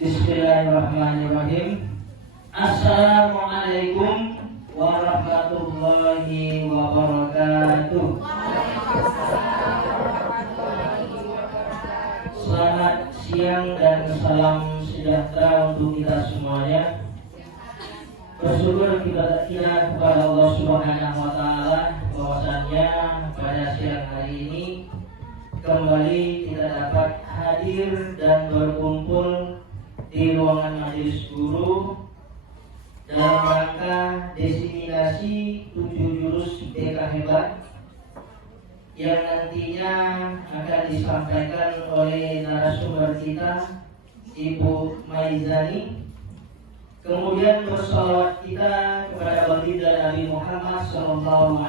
Bismillahirrahmanirrahim. Assalamualaikum warahmatullahi wabarakatuh. Selamat siang dan salam sejahtera untuk kita semuanya. Bersyukur kita kepada Allah Subhanahu wa taala bahwasannya pada siang hari ini kembali kita dapat hadir dan berkumpul di ruangan majelis guru dalam rangka diseminasi 7 jurus BK hebat yang nantinya akan disampaikan oleh narasumber kita Ibu Maizani. Kemudian bersolawat kita kepada baginda Nabi Muhammad SAW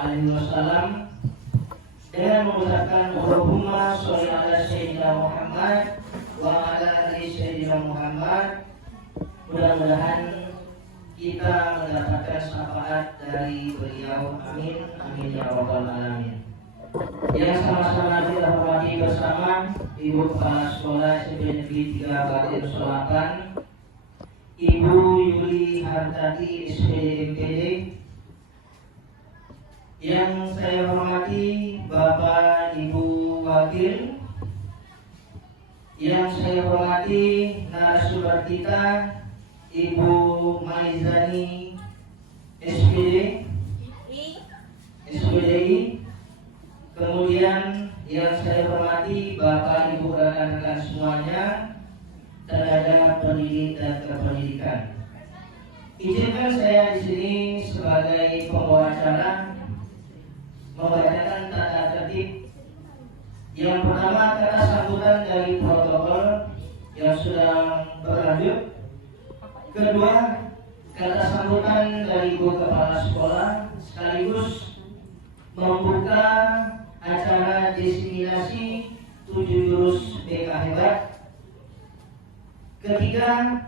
dengan mengucapkan Allahumma sholli ala sayyidina Muhammad wa ala ali sayyidina Muhammad. Mudah-mudahan kita mendapatkan syafaat dari beliau. Amin, amin ya rabbal alamin. Yang sama-sama kita hormati bersama Ibu Kepala Sekolah SMP Negeri 3 Batin Solapan, Ibu Yuli Hartati SPD MPD. Yang saya hormati Bapak Ibu Wakil. Yang saya hormati narasumber kita Ibu Maizani SPD SPDI. Kemudian yang saya hormati Bapak Ibu rekan-rekan semuanya, tenaga pendidik dan kependidikan. Izinkan saya di sini sebagai pembawa acara membacakan tata tertib. Yang pertama, kata sambutan dari protokol yang sudah berlanjut. Kedua, kata sambutan dari Ibu Kepala Sekolah sekaligus membuka acara diseminasi 7 jurus BK hebat. Ketiga,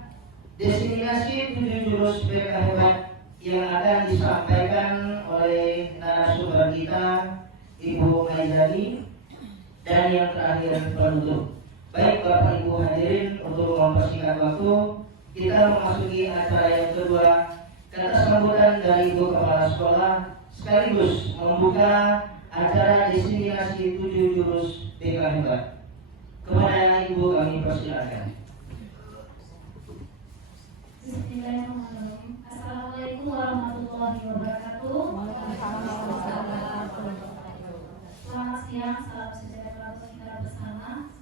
diseminasi 7 jurus BK hebat yang akan disampaikan oleh narasumber kita Ibu Maizani. Dan yang terakhir, penutup. Baik Bapak Ibu hadirin, untuk mempersingkat waktu, kita memasuki acara yang kedua, kata sambutan dari Ibu Kepala Sekolah sekaligus membuka acara diseminasi 7 jurus BK hebat. Kepada Ibu kami persilakan. Bismillahirrahmanirrahim. Assalamualaikum warahmatullahi wabarakatuh. Selamat siang, salam sejahtera untuk kita bersama.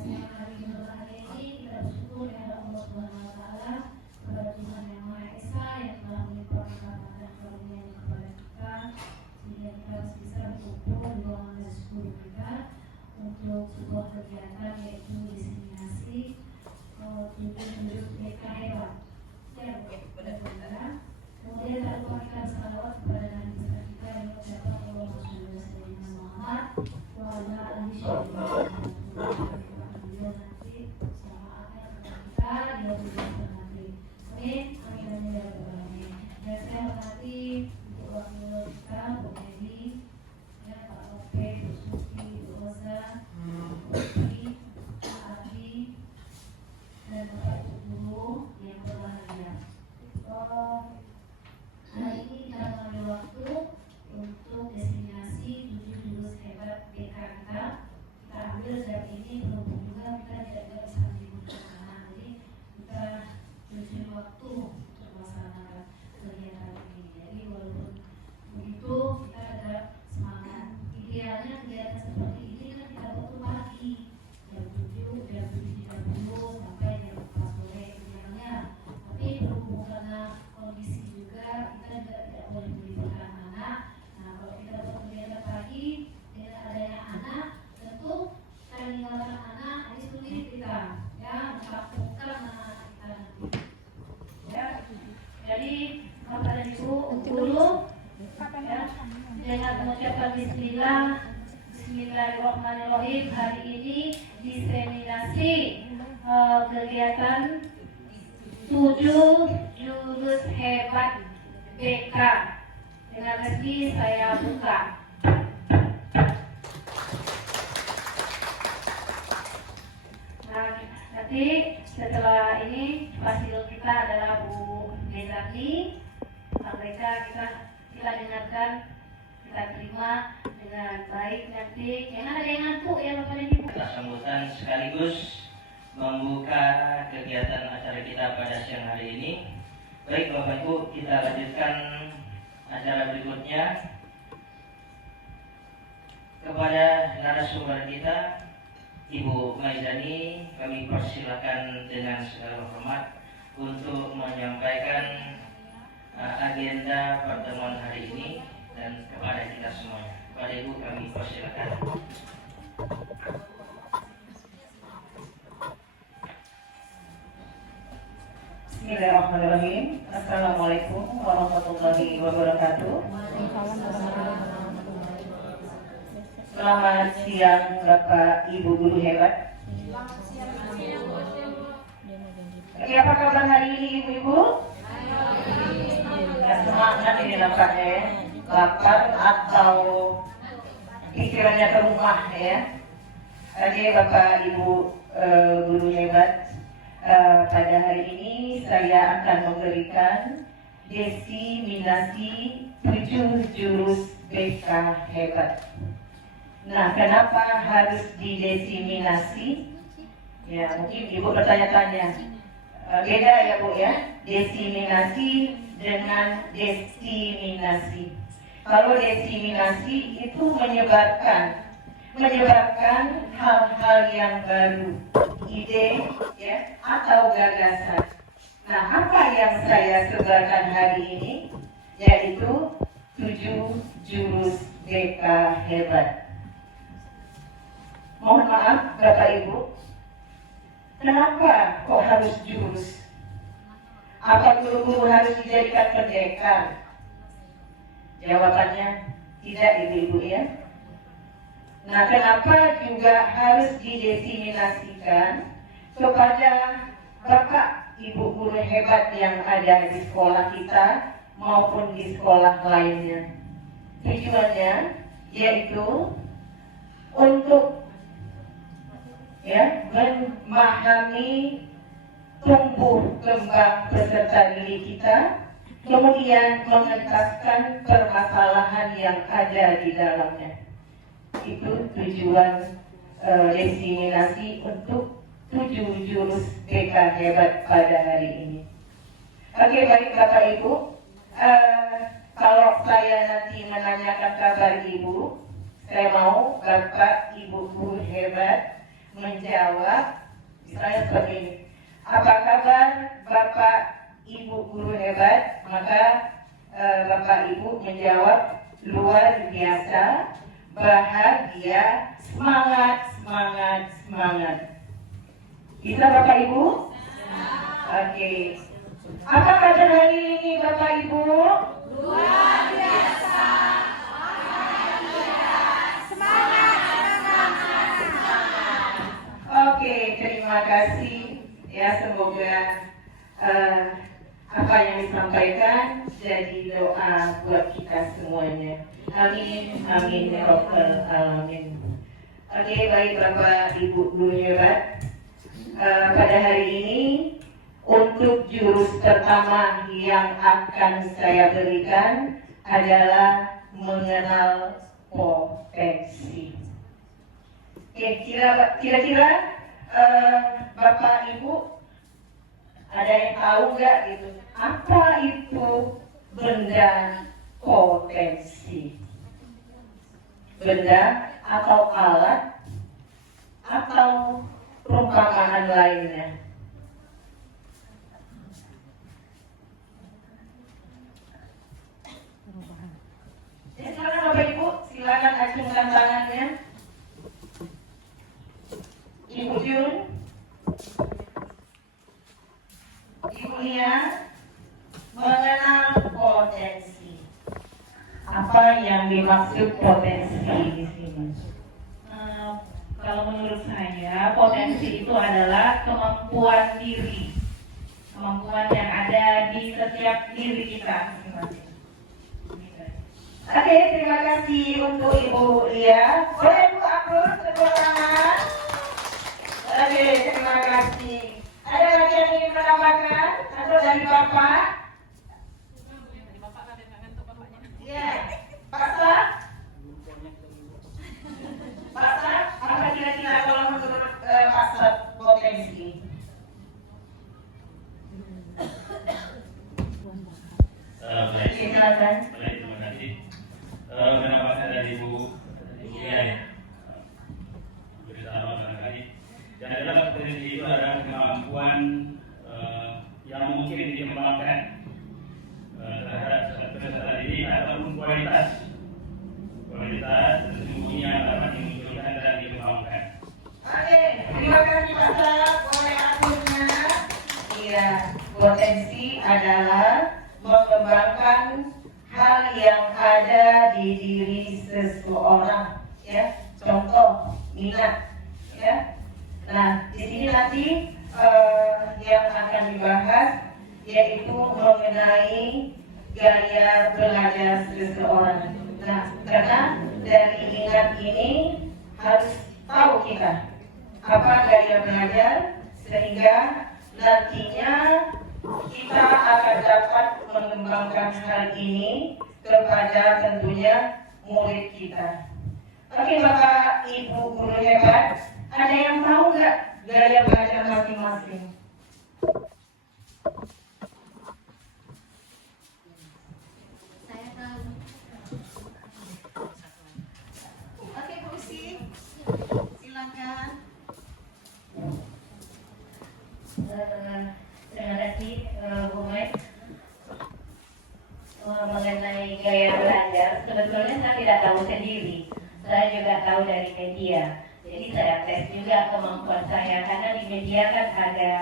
Siang hari ini berbahagia ini kita bersyukur kepada Allah Subhanahu wa taala, kepada Tuhan Yang Maha Esa yang telah melimpahkan rahmat dan karunia-Nya kepada kita sehingga kita harus bisa berkumpul di ruangan majelis guru kita untuk sebuah kegiatan yaitu diseminasi 7 jurus BK hebat. Ya, benar-benar. Kemudian tak lupa kita bersalawat kepada Nabi besar kita yang mengucapkan Allahumma sholli ala sayyidina Muhammad wa ala ali sayyidina Muhammad. Beliau nanti selamatnya kepada kita di hari kiamat nanti. Amin, amin, amin ya rabbal alamin. Dan saya hormati untuk wakil kita, Bu Edi, ya Pak Ope, Bu Suki, Bu Oza, Bu Opi, Pak Abi, dan Bapak Ibu Guru yang berbahagia. Hari ini kita mengambil waktu untuk diseminasi 7 jurus hebat BK kita. Kita ambil jam ini berhubung juga kita tidak bisa libur bersama. Jadi kita beri waktu untuk melaksanakan kegiatan ini. Jadi walaupun begitu kita ada semangat. Idealnya kegiatan seperti ini kan kita waktu pagi jam 7, jam 7.30 sampai jam 4 sore idealnya. Tapi berhubung karena kondisi juga kita juga tidak boleh melibatkan anak. Nah, kalau kita bekerja pagi dengan adanya anak, tentu kita meninggalkan anak ini sulit kita, ya, mengkampungkan anak kita nanti. Ya, jadi Bapak dan Ibu guru, ya, dengan mengucapkan Bismillahirrahmanirrahim. Hari ini diseminasi kegiatan 7 jurus hebat BK. Dengan rezeki saya buka. Nah, nanti setelah ini fasil kita adalah Bu Nezaki. Mereka kita dengarkan, kita terima dengan baik nanti. Jangan ada yang ngantuk ya Bapak dan Ibu. Sambutan sekaligus membuka kegiatan acara kita pada siang hari ini. Baik Bapak Ibu, kita lanjutkan acara berikutnya. Kepada narasumber kita Ibu Maizani, kami persilakan dengan segala hormat untuk menyampaikan agenda pertemuan hari ini dan kepada kita semuanya. Kepada Ibu kami persilakan. Bismillahirrahmanirrahim. Assalamualaikum warahmatullahi wabarakatuh. Selamat siang Bapak Ibu guru hebat. Oke, apa kabar hari ini Ibu-ibu? Semangat ini nampaknya, lapar atau pikirannya ke rumah ya. Oke Bapak Ibu guru hebat, pada hari ini saya akan memberikan desiminasi 7 jurus BK hebat. Nah, kenapa harus didesiminasi? Ya, mungkin Ibu bertanya-tanya. Beda ya Bu ya, desiminasi dengan desiminasi. Kalau desiminasi itu menyebarkan hal-hal yang baru, ide ya atau gagasan. Nah, apa yang saya sebarkan hari ini yaitu 7 jurus BK hebat. Mohon maaf Bapak Ibu, kenapa kok harus jurus? Apa guru-guru harus dijadikan pendekar? Jawabannya tidak Ibu-ibu ya. Nah, kenapa juga harus didesiminasikan kepada Bapak Ibu guru hebat yang ada di sekolah kita maupun di sekolah lainnya? Tujuannya yaitu untuk memahami tumbuh kembang peserta didik kita, kemudian mengentaskan permasalahan yang ada di dalamnya. Itu tujuan desiminasi untuk 7 jurus BK hebat pada hari ini. Oke, baik Bapak Ibu, kalau saya nanti menanyakan kabar Ibu, saya mau Bapak Ibu guru hebat menjawab misalnya seperti ini. Apa kabar Bapak Ibu guru hebat? Maka Bapak Ibu menjawab luar biasa, bahagia, semangat, semangat, semangat. Bisa Bapak Ibu? Oke. Apa kabar hari ini Bapak Ibu? Luar biasa. Oke, terima kasih ya, semoga apa yang disampaikan jadi doa buat kita semuanya. Amin, amin ya rabbal alamin. Oke, baik Bapak Ibu guru hebat, pada hari ini untuk jurus pertama yang akan saya berikan adalah mengenal potensi. Oke, kira-kira Bapak Ibu ada yang tahu nggak gitu? Apa itu benda potensi? Benda atau alat atau perumpamaan lainnya? Ya, silakan Bapak Ibu, silakan acungkan tangannya. Ibu Jun, Ibu Nia, mengenal potensi. Apa yang dimaksud potensi di sini? Kalau menurut saya, potensi itu adalah kemampuan diri, kemampuan yang ada di setiap diri kita masing-masing. Oke, terima kasih untuk Ibu Lia. Boleh Bu Agus tepuk tangan. Oke, terima kasih. Ada lagi yang ingin menambahkan atau dari Bapak? Iya, Pak Sar? Pak Sar, apa kira-kira kalau menurut Pak Sar potensi? Baik, Silakan. baik, terima kasih. Pendapat dari Ibu ya, bersama barangkali. Yang adalah potensi itu adalah kemampuan yang mungkin dikembangkan terhadap peserta didik ataupun kualitas dan sesungguhnya dapat dimunculkan dan dikembangkan. Oke, terima kasih Pak Sar. Boleh akunnya? Iya, potensi adalah mengembangkan hal yang ada di diri seseorang, ya. Contoh minat, ya. Nah, di sini nanti yang akan dibahas yaitu mengenai gaya belajar seseorang. Nah, karena dari minat ini harus tahu kita apa gaya belajar sehingga nantinya kita akan dapat mengembangkan hal ini kepada tentunya murid kita. Oke Bapak Ibu guru hebat, ada yang tahu nggak gaya belajar masing-masing? Saya tahu. Oke, Bu Usi, silakan. Terima kasih Bu Mek. Mengenai gaya belajar, sebetulnya saya tidak tahu sendiri. Saya juga tahu dari media. Jadi saya tes juga kemampuan saya karena di media kan ada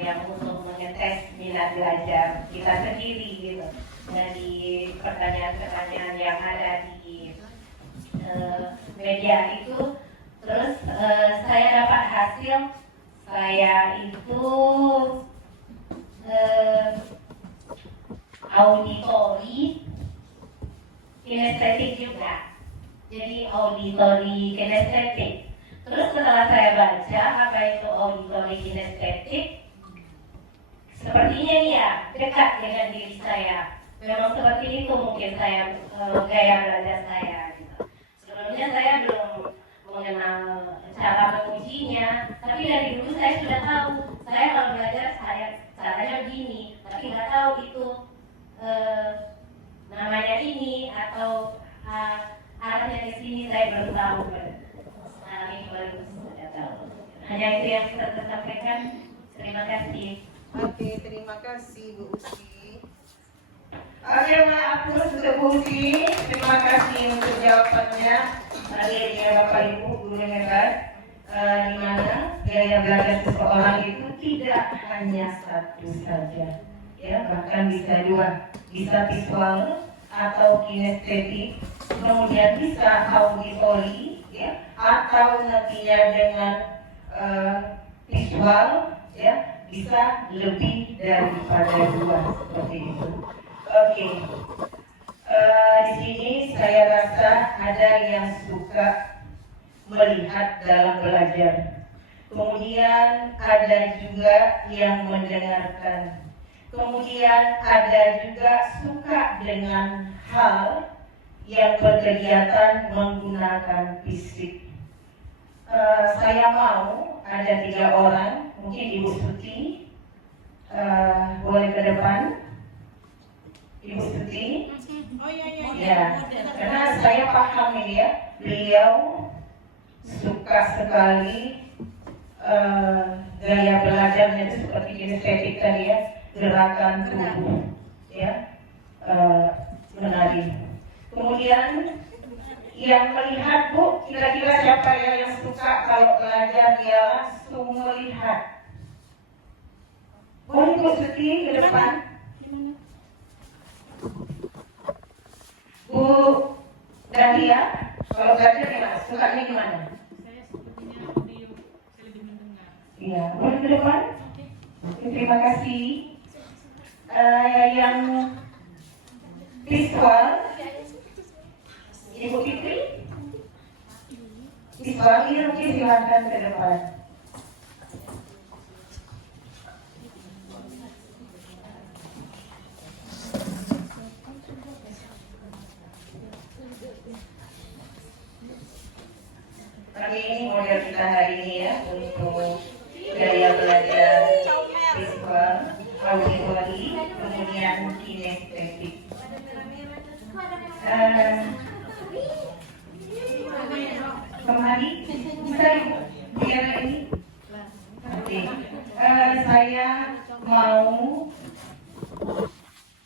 yang untuk mengetes minat belajar kita sendiri gitu. Dari pertanyaan-pertanyaan yang ada di media itu, terus saya dapat hasil saya itu auditori kinestetik juga. Jadi auditori kinestetik. Terus setelah saya baca apa itu auditori kinestetik, sepertinya ya dekat dengan diri saya. Memang seperti itu mungkin saya gaya belajar saya. Gitu. Sebelumnya saya belum mengenal cara mengujinya, tapi dari dulu saya sudah tahu. Saya kalau belajar caranya begini, tapi nggak tahu itu namanya ini atau arahnya ke sini, saya belum tahu. Sekarang ini baru sudah tahu. Hanya itu yang bisa saya sampaikan. Terima kasih. Oke, terima kasih Bu Usi. Oke, maaf untuk Bu Usi. Terima kasih untuk jawabannya. Ya Bapak Ibu guru hebat, di mana gaya belajar seseorang itu tidak hanya satu saja, ya, bahkan bisa dua, bisa visual atau kinestetik, kemudian bisa auditori, ya, atau nantinya dengan visual, ya, bisa lebih daripada dua seperti itu. Oke. Di sini saya rasa ada yang suka melihat dalam belajar. Kemudian ada juga yang mendengarkan. Kemudian ada juga suka dengan hal yang berkegiatan menggunakan fisik. Saya mau ada 3 orang, mungkin Ibu Suti boleh ke depan. Ibu Suti. Oh iya. Ya, karena saya paham ini ya, beliau suka sekali gaya belajarnya itu seperti kinestetik tadi ya, gerakan tubuh, ya, menari. Kemudian yang melihat Bu, kira-kira siapa ya yang suka kalau belajar dia langsung melihat? Boleh Bu Suti ke depan. Bu Dahlia, kalau belajar gimana? Sukanya gimana? Saya sepertinya audio, saya lebih mendengar. Iya, boleh ke depan? Terima kasih. Yang visual, Ibu Fitri? Siswa Iruki silakan ke depan. Oke, ini model kita hari ini ya untuk gaya belajar visual, auditori, kemudian kinestetik. Kemari, bisa ibu biar ini. Oke, saya mau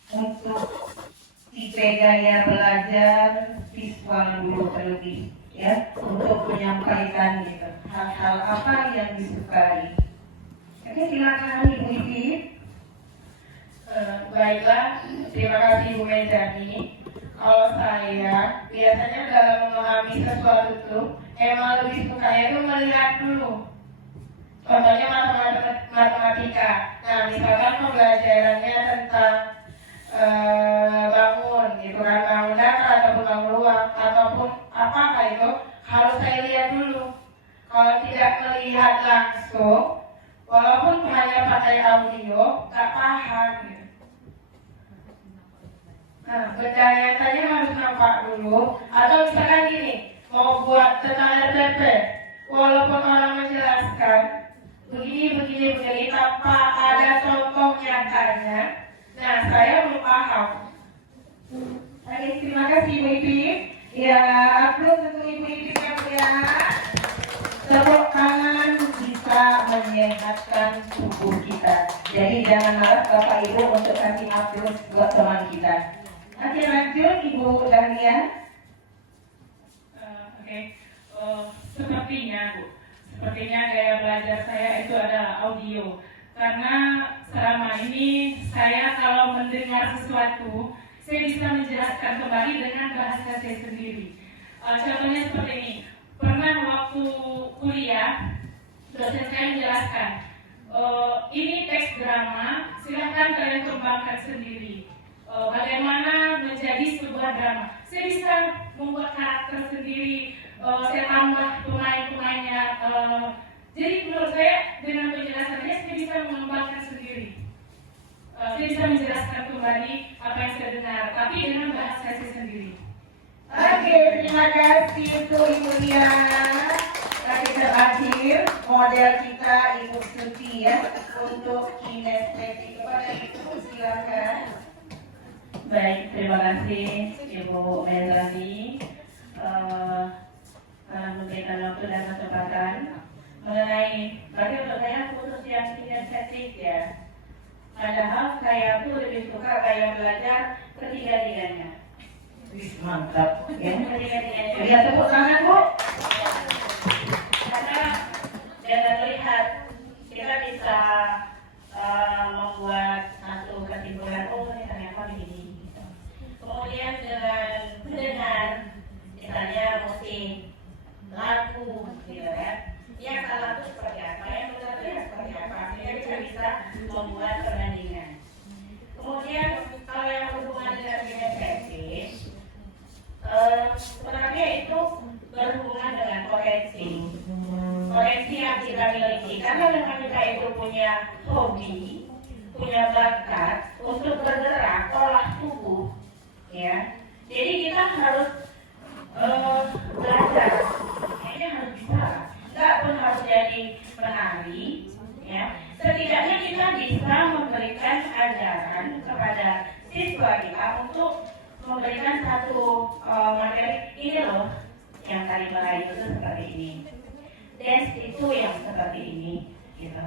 untuk tipe gaya belajar visual dulu terlebih ya, untuk menyampaikan gitu hal-hal apa yang disukai. Oke, silakan Ibu Ivi. Baiklah, terima kasih Bu Mejani. Kalau saya biasanya dalam memahami sesuatu itu emang lebih suka itu melihat dulu. Contohnya matematika. Nah, misalkan pembelajarannya tentang bangun, gitu kan, bangun datar ataupun bangun ruang ataupun apa itu harus saya lihat dulu. Kalau tidak melihat langsung, walaupun hanya pakai audio, nggak paham. Gitu. Nah, pendayaannya harus nampak dulu. Atau misalkan gini, mau buat tentang RPP, walaupun orang menjelaskan begini tanpa ada contoh nyatanya, nah saya belum paham. Oke, terima kasih Ibu Ivi. Ya, upload untuk Ibu Ivi ya. Tepuk tangan bisa menyehatkan tubuh kita. Jadi jangan malas Bapak Ibu untuk kasih upload buat teman kita. Oke, lanjut Ibu Dahlia. Sepertinya gaya belajar saya itu adalah audio. Karena selama ini saya kalau mendengar sesuatu, saya bisa menjelaskan kembali dengan bahasa saya sendiri. Contohnya seperti ini. Pernah waktu kuliah, dosen saya menjelaskan, ini teks drama, silahkan kalian kembangkan sendiri. Bagaimana menjadi sebuah drama. Saya bisa membuat karakter sendiri, saya tambah pemain-pemainnya. Jadi menurut saya dengan penjelasannya saya bisa mengembangkan sendiri. Saya bisa menjelaskan kembali apa yang saya dengar, tapi dengan bahasa saya sendiri. Oke, terima kasih untuk Ibu Lia. Kita terakhir model kita Ibu Suti ya untuk kinestetik. Kepada Ibu silakan. Baik, terima kasih Ibu Melani memberikan waktu dan kesempatan mengenai berarti untuk saya khusus yang kinestetik ya. Padahal saya tuh lebih suka gaya belajar ketiga-tiganya. Mantap ya, ketiga-tiganya. Ya, tepuk tangan Bu. Karena dengan melihat kita bisa membuat satu kesimpulan, oh ini ternyata begini. Kemudian dengan mendengar misalnya musik, lagu gitu ya, yang salah itu seperti apa, yang benar itu seperti apa, sehingga kita bisa membuat perbandingan. Kemudian kalau yang berhubungan dengan kinestetik, sebenarnya itu berhubungan dengan potensi yang kita miliki. Karena memang kita itu punya hobi, punya bakat untuk bergerak, olah tubuh. Ya, jadi kita harus belajar, kayaknya harus bisa, nggak pun harus jadi penari, ya. Setidaknya kita bisa memberikan ajaran kepada siswa kita untuk memberikan satu materi ini loh, yang tadi meraih itu seperti ini, dance itu yang seperti ini, gitu.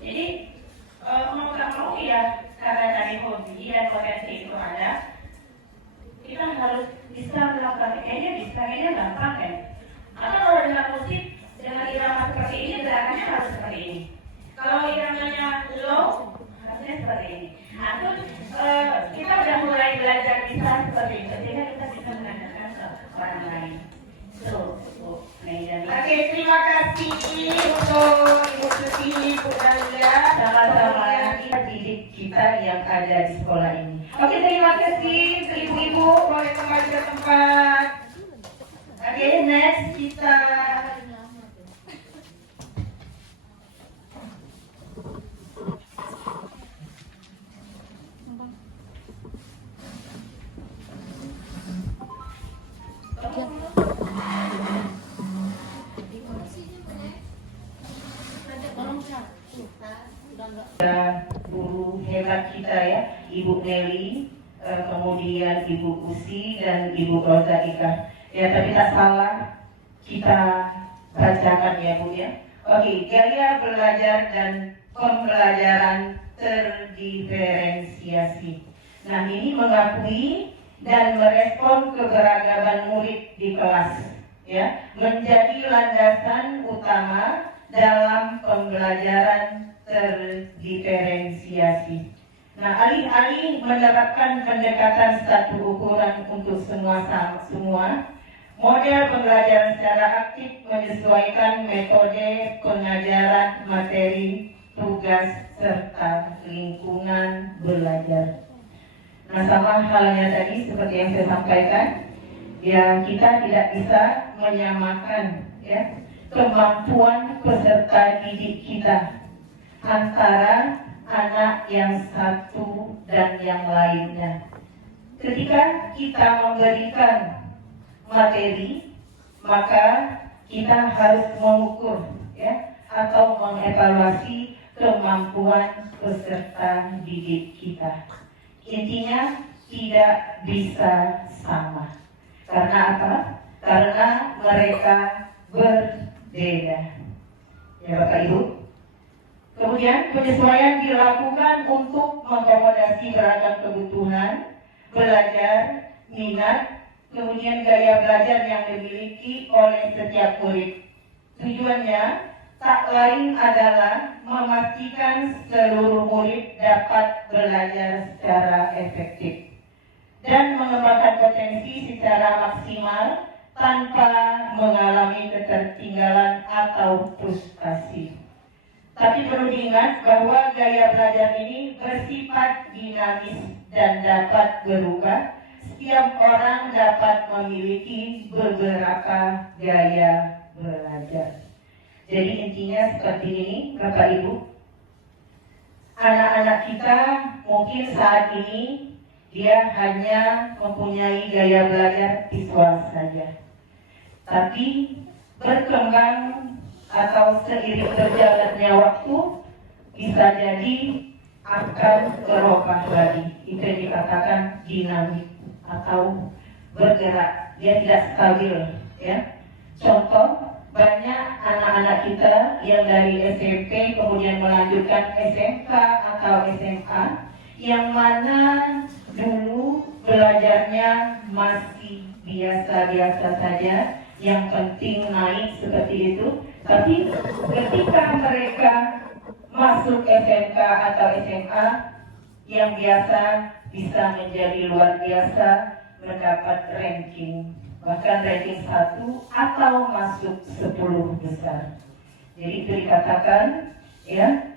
Jadi mau nggak mau ya, karena dari hobi dan potensi itu ada. Kita harus bisa melakukan, kayaknya gampang kan. Atau kalau dengan musik, dengan irama seperti ini, gerakannya harus seperti ini. Kalau iramanya low, harusnya seperti ini. Atau kita udah mulai belajar bisa seperti itu, sehingga kita bisa menanyakan ke orang lain. Tuh, Bu Meijani. Oke, terima kasih untuk Ibu Suti, Bu Dahlia, sama-sama didik kita yang ada di sekolah ini. Oke, terima kasih ibu-ibu, boleh kembali ke tempat. Oke, next kita Guru hebat kita ya, Ibu Nelly, kemudian Ibu Usi dan Ibu Rozaika. Ya, tapi tak salah kita bacakan ya Bu ya. Oke, gaya belajar dan pembelajaran terdiferensiasi. Nah, ini mengakui dan merespon keberagaman murid di kelas, ya, menjadi landasan utama dalam pembelajaran terdiferensiasi. Nah, alih-alih menerapkan pendekatan satu ukuran untuk semua, model pembelajaran secara aktif menyesuaikan metode pengajaran, materi, tugas, serta lingkungan belajar. Nah, sama halnya tadi seperti yang saya sampaikan, ya, kita tidak bisa menyamakan ya kemampuan peserta didik kita antara anak yang satu dan yang lainnya. Ketika kita memberikan materi, maka kita harus mengukur ya atau mengevaluasi kemampuan peserta didik kita. Intinya tidak bisa sama. Karena apa? Karena mereka berbeda. Ya Bapak Ibu. Kemudian penyesuaian dilakukan untuk mengakomodasi beragam kebutuhan belajar, minat, kemudian gaya belajar yang dimiliki oleh setiap murid. Tujuannya tak lain adalah memastikan seluruh murid dapat belajar secara efektif dan mengembangkan potensi secara maksimal tanpa mengalami ketertinggalan atau frustasi. Tapi perlu diingat bahwa gaya belajar ini bersifat dinamis dan dapat berubah. Setiap orang dapat memiliki beberapa gaya belajar. Jadi intinya seperti ini, Bapak Ibu. Anak-anak kita mungkin saat ini dia hanya mempunyai gaya belajar visual saja. Tapi berkembang atau seiring berjalannya waktu bisa jadi akan berubah lagi. Itu yang dikatakan dinamik atau bergerak, dia tidak stabil ya. Contoh, banyak anak-anak kita yang dari SMP kemudian melanjutkan SMK atau SMA yang mana dulu belajarnya masih biasa-biasa saja, yang penting naik seperti itu. Tapi ketika mereka masuk SMK atau SMA, yang biasa bisa menjadi luar biasa, mendapat ranking, bahkan ranking 1 atau masuk 10 besar. Jadi itu dikatakan ya,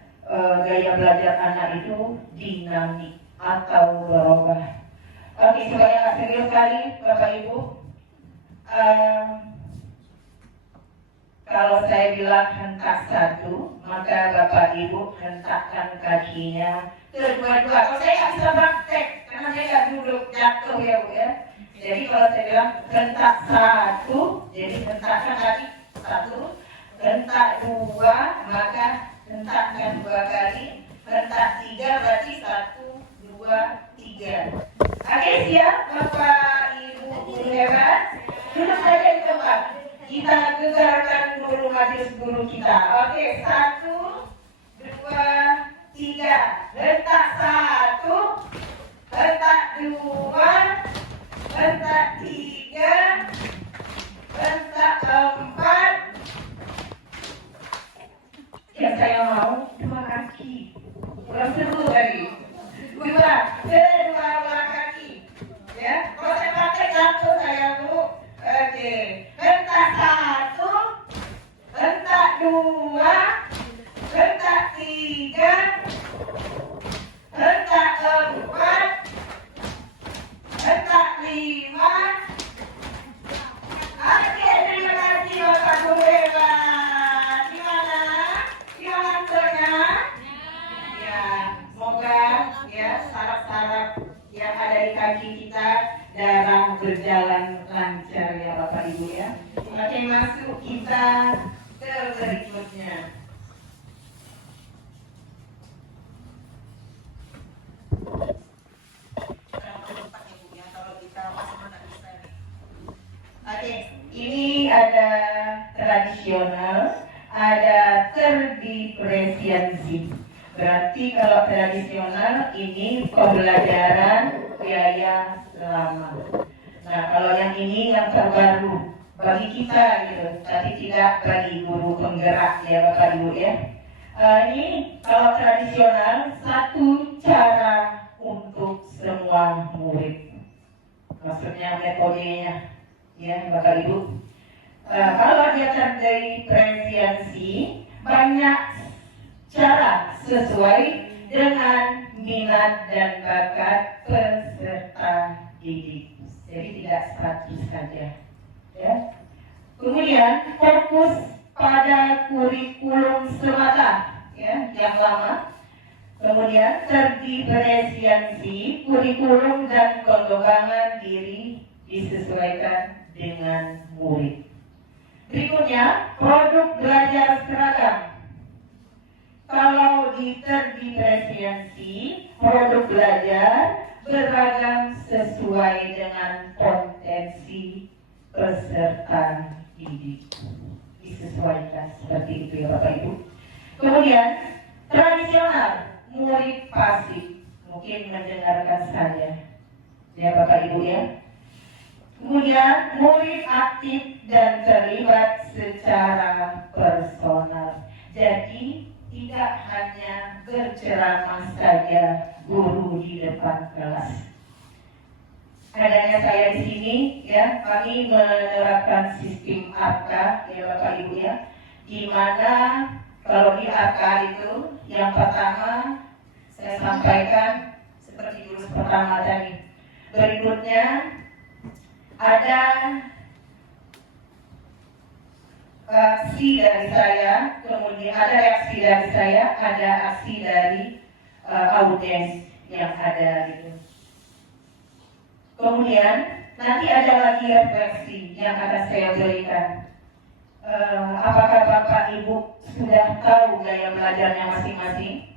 gaya belajar anak itu dinamik atau berubah. Oke, supaya nggak serius sekali Bapak Ibu, kalau saya bilang hentak 1, maka Bapak Ibu hentakkan kakinya kedua-dua. Kalau saya nggak bisa praktek, karena saya nggak duduk jatuh ya Bu ya. Jadi kalau saya bilang hentak 1, jadi hentakkan kaki 1, hentak 2, maka hentakkan 2 kali, hentak 3 berarti 1, 2, 3. Oke, siap Bapak Ibu guru hebat? Duduk saja di tempat. Kita gegarkan dulu majelis guru kita. Oke, 1, 2, 3. Hentak 1, hentak 2, hentak 3, hentak 4. Yang saya mau 2 kaki. Kurang seru tadi. 2, kedua belah kaki. Ya, kalau saya pakai jatuh saya Bu. Oke, hentak 1, hentak 2, hentak 3, hentak 4, hentak 5. Oke, terima kasih Bapak Guru hebat. Gimana? Gimana hasilnya? Ya, semoga ya saraf-saraf yang ada di kaki kita darah berjalan lancar ya Bapak Ibu ya. Oke, masuk kita ke berikutnya. efisiensi. Berarti kalau tradisional ini pembelajaran biaya lama. Nah, kalau yang ini yang terbaru bagi kita gitu, tapi tidak bagi guru penggerak ya Bapak Ibu ya. Ini kalau tradisional satu cara untuk semua murid. Maksudnya metodenya ya Bapak Ibu. Kalau dia terdiferensiasi banyak cara sesuai dengan minat dan bakat peserta didik. Jadi tidak satu saja. Ya. Kemudian fokus pada kurikulum semata, ya, yang lama. Kemudian terdiferensiasi kurikulum dan pengembangan diri disesuaikan dengan murid. Berikutnya, produk belajar seragam. Kalau terdiferensiasi, produk belajar beragam sesuai dengan potensi peserta didik. Disesuaikan seperti itu ya Bapak Ibu. Kemudian tradisional, murid pasif, mungkin mendengarkan saja ya Bapak Ibu ya. Kemudian murid aktif dan terlibat secara personal. Jadi tidak hanya berceramah saja guru di depan kelas. Adanya saya di sini ya, kami menerapkan sistem ARKA ya Bapak Ibu ya, di mana kalau di ARKA itu yang pertama saya sampaikan seperti jurus pertama tadi. Berikutnya ada aksi dari saya, kemudian ada reaksi dari saya, ada aksi dari audiens yang ada gitu. Kemudian nanti ada lagi refleksi yang akan saya berikan. Apakah Bapak Ibu sudah tahu gaya belajarnya masing-masing?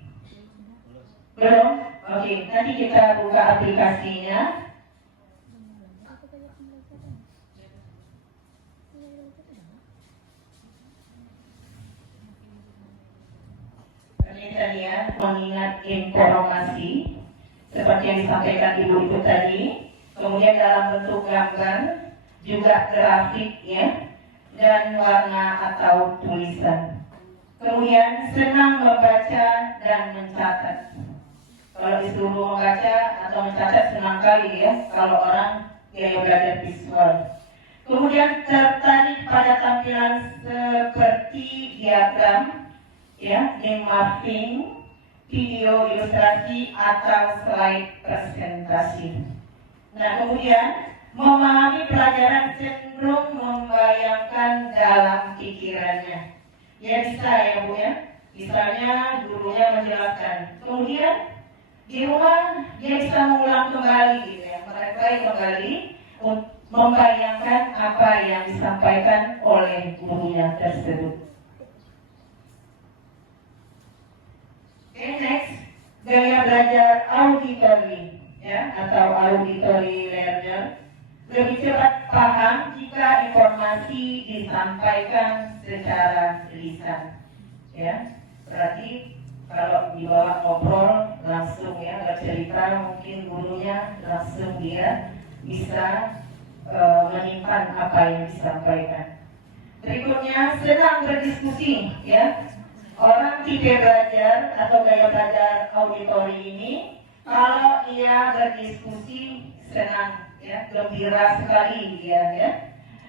Belum? Oke, nanti kita buka aplikasinya. Tadi ya, mengingat informasi seperti yang disampaikan Ibu itu tadi, kemudian dalam bentuk gambar, juga grafik ya, dan warna atau tulisan. Kemudian senang membaca dan mencatat. Kalau disuruh membaca atau mencatat senang kali ya, kalau orang gaya belajar visual. Kemudian tertarik pada tampilan seperti diagram, ya, name mapping, video ilustrasi atau slide presentasi. Nah, kemudian memahami pelajaran cenderung membayangkan dalam pikirannya. Ya bisa ya Bu ya. Misalnya gurunya menjelaskan, kemudian di rumah dia bisa mengulang kembali gitu ya, merefleksi kembali, membayangkan apa yang disampaikan oleh gurunya tersebut. Next, gaya belajar auditory ya, atau auditory learner. Lebih cepat paham jika informasi disampaikan secara lisan. Ya, berarti kalau dibawa ngobrol langsung ya, bercerita, mungkin gurunya langsung dia bisa menyimpan apa yang disampaikan. Berikutnya, senang berdiskusi ya. Orang tipe belajar atau gaya belajar auditori ini, kalau ia berdiskusi senang ya, gembira sekali dia ya.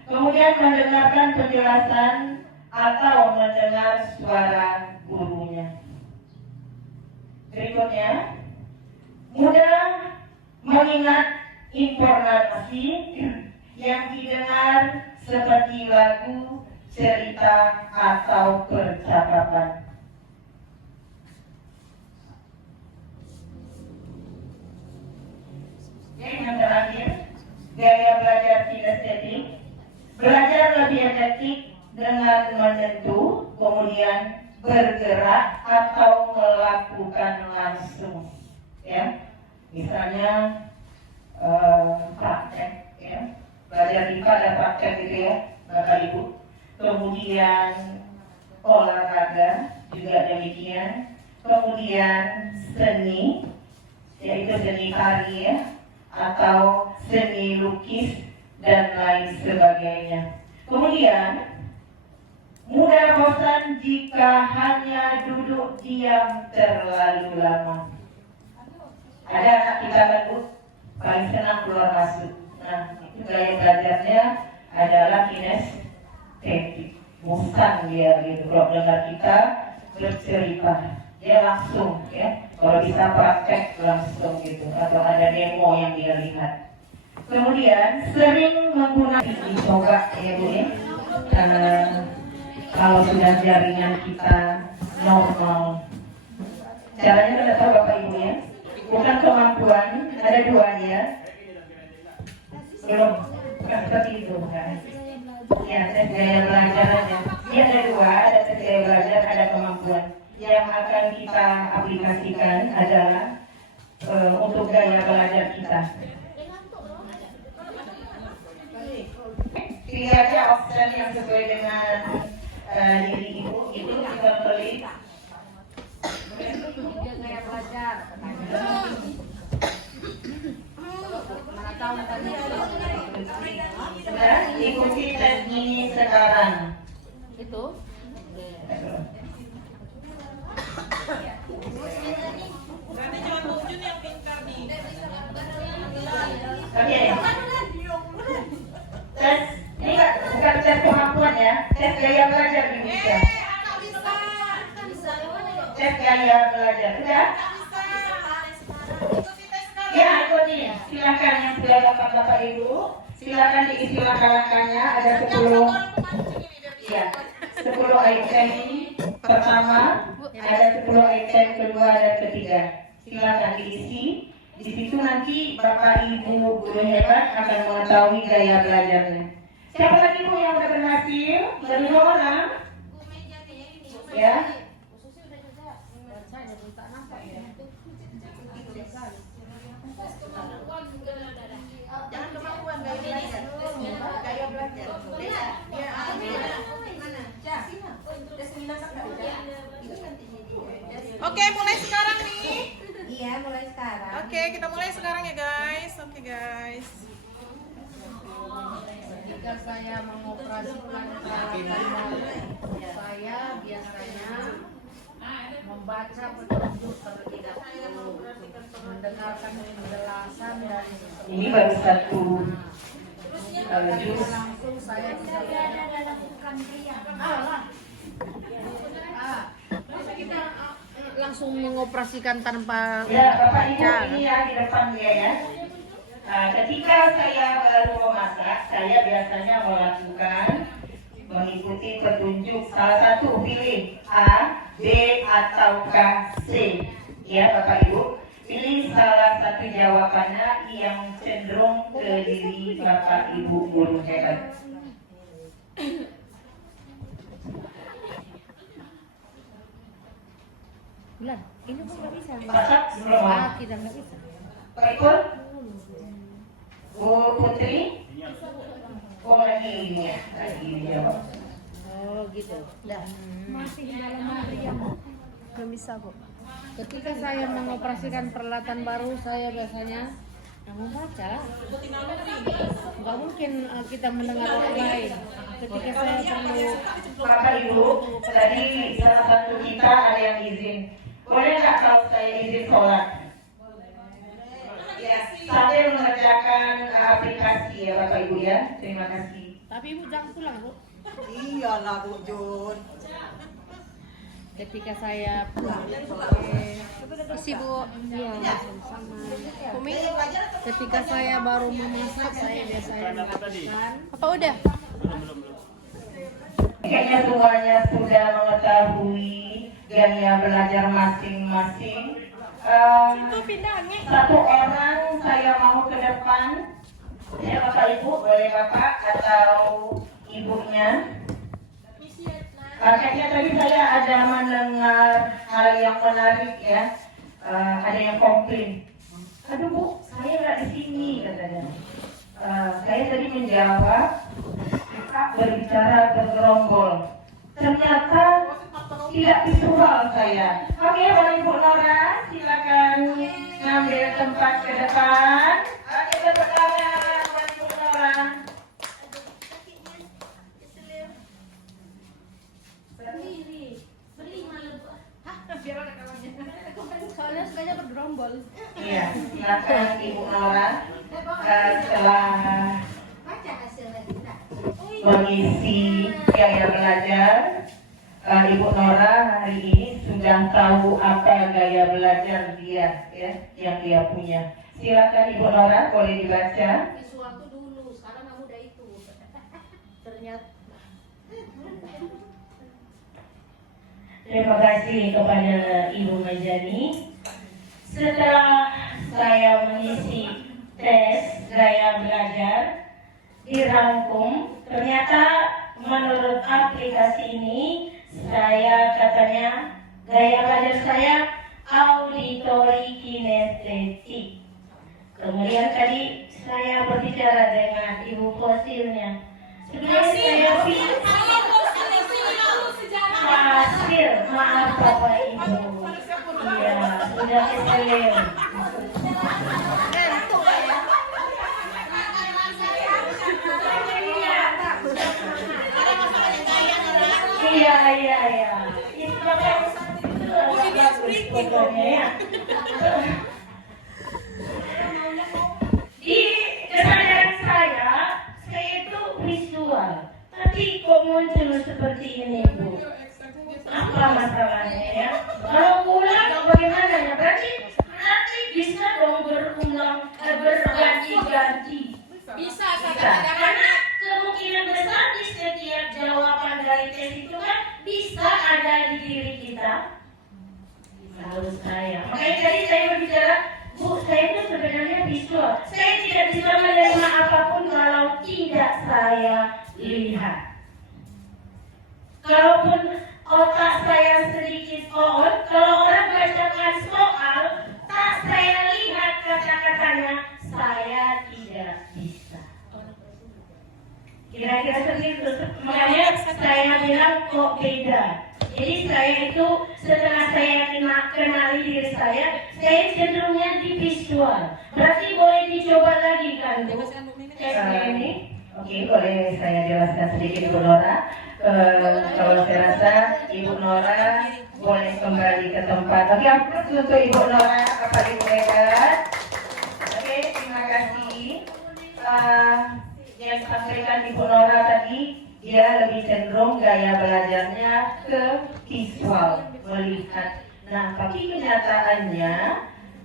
Kemudian mendengarkan penjelasan atau mendengar suara gurunya. Berikutnya, mudah mengingat informasi yang didengar seperti lagu, cerita atau percakapan. Yang terakhir, gaya belajar kinestetik. Belajar lebih efektif dengan menyentuh, kemudian bergerak atau melakukan langsung. Ya, misalnya praktek, ya, belajar IPA dan praktek gitu ya, Bapak Ibu. Kemudian olahraga, juga demikian. Kemudian seni, yaitu seni tari atau seni lukis dan lain sebagainya. Kemudian mudah bosan jika hanya duduk diam terlalu lama. Ada anak kita lembut paling senang keluar masuk. Nah, itu gaya belajarnya adalah kinestetik. Bosan dia gitu. Kalau dengar kita bercerita, dia langsung kalau bisa praktek langsung gitu. Atau ada demo yang dia lihat. Kemudian sering menggunakan dicoba ya Bu ya. Kalau sudah jaringan kita normal, caranya sudah tahu Bapak Ibu ya. Bukan kemampuan, ada dua ya. Belum, bukan seperti itu kan. Ya, tes gaya belajarannya. Dia ada dua, ada tes gaya belajar, ada kemampuan. Yang akan kita aplikasikan adalah untuk gaya belajar kita. Pilih aja option yang sesuai dengan diri ibu, itu kita beli. Gaya belajar. Mana tahu tadi. Sekarang ikuti tes ini sekarang. Itu. Berarti cuma Bujun yang pintar nih. Oke. Tes ini bukan tes kemampuan ya, tes gaya belajar di Indonesia. Tes gaya belajar, sudah? Ya, ikuti. Silakan yang sudah dapat Bapak Ibu, silakan diisi langkah-langkahnya. Ada 10. Ya, 10 item pertama, ada 10 item kedua dan ketiga. Silakan diisi. Di situ nanti Bapak Ibu guru hebat akan mengetahui gaya belajarnya. Siapa lagi Bu yang sudah berhasil? Dari orang? Ya. Jangan kemampuan gaya belajar. Gaya belajar. Beda. Dia mana? Oke, mulai sekarang nih. Iya, mulai sekarang. Oke, kita mulai sekarang ya guys. Oke guys. Jika saya mengoperasikan peralatan baru, saya biasanya membaca petunjuk terlebih dahulu, mendengarkan penjelasan dari Ini baru satu. jus. Langsung saya bisa kita langsung mengoperasikan tanpa Ya, Bapak Ibu ini ya di depan dia ya. Ketika saya baru memasak, saya biasanya melakukan mengikuti petunjuk salah satu, pilih A, B, ataukah C. Ya, Bapak Ibu, pilih salah satu jawabannya yang cenderung ke diri Bapak Ibu guru hebat. bulan. Ini pun nggak bisa. Masak belum? Kita nggak bisa. Pak Ipul? Bu Putri? Oh lagi ini ya, lagi dijawab. Oh gitu. Masih di dalam negeri yang belum bisa kok. Ketika saya mengoperasikan peralatan baru, saya biasanya membaca. Nggak mungkin kita mendengar orang lain. Ketika saya perlu. Bapak Ibu, tadi salah satu kita ada yang izin. Boleh nggak kalau saya izin sholat? Ya, sambil mengerjakan aplikasi ya Bapak Ibu ya. Terima kasih. Tapi Ibu jangan pulang, Bu. Iyalah Bu Jun. Ketika saya pulang, sibuk, ya, sama. Umi, ketika saya baru memasak, saya biasanya melakukan. Apa udah? Kayaknya semuanya sudah mengetahui gaya belajar masing-masing. Satu orang saya mau ke depan. Ya Bapak Ibu, boleh Bapak atau Ibunya. Kayaknya tadi saya ada mendengar hal yang menarik ya. Ada yang komplain. Aduh Bu, saya nggak di sini katanya. Saya tadi menjawab, berbicara bergerombol. Ternyata tidak visual saya. Oke, boleh Ibu Nora, silakan ngambil tempat ke depan. Oke, tepuk tangan buat Ibu Nora. Soalnya sukanya bergerombol. Iya, silakan Ibu Nora setelah mengisi gaya belajar. Ibu Nora hari ini sudah tahu apa gaya belajar dia, ya, yang dia punya. Silakan Ibu Nora, boleh dibaca. Visual tuh dulu, sekarang kamu udah itu. Ternyata. Terima kasih kepada Ibu Majani. Setelah saya mengisi tes gaya belajar dirangkum, ternyata menurut aplikasi ini saya katanya gaya belajar saya auditori kinestetik. Kemudian tadi saya berbicara dengan Ibu fosilnya. Sebenarnya saya hasil, maaf Bapak Ibu. Iya, sudah keselio. Iya. Itu bagus pokoknya ya. Di kesadaran saya itu visual. Tapi kok muncul seperti ini, Bu? Apa masalahnya ya? Kalau ulang bagaimana ya? Berarti bisa dong berulang, berganti-ganti. Bisa. Karena kemungkinan besar di setiap jawaban dari tes itu kan bisa ada di diri kita. Tahu saya. Makanya tadi saya berbicara, Bu, saya itu sebenarnya visual. Saya tidak bisa menerima apapun kalau tidak saya lihat. Kalaupun otak saya sedikit on, kalau orang bacakan soal, tak saya lihat kata-katanya, saya tidak bisa. Kira-kira seperti itu. Makanya saya bilang kok beda. Jadi saya itu setelah saya kenali diri saya cenderungnya di visual. Berarti boleh dicoba lagi kan, Bu? Ini. Oke, boleh saya jelaskan sedikit Bu Nora. Kalau saya rasa Ibu Nora boleh kembali ke tempat. Oke, aplaus untuk Ibu Nora, Bapak Ibu hebat. Oke, terima kasih. Yang disampaikan Ibu Nora tadi, dia lebih cenderung gaya belajarnya ke visual, melihat. Nah, tapi kenyataannya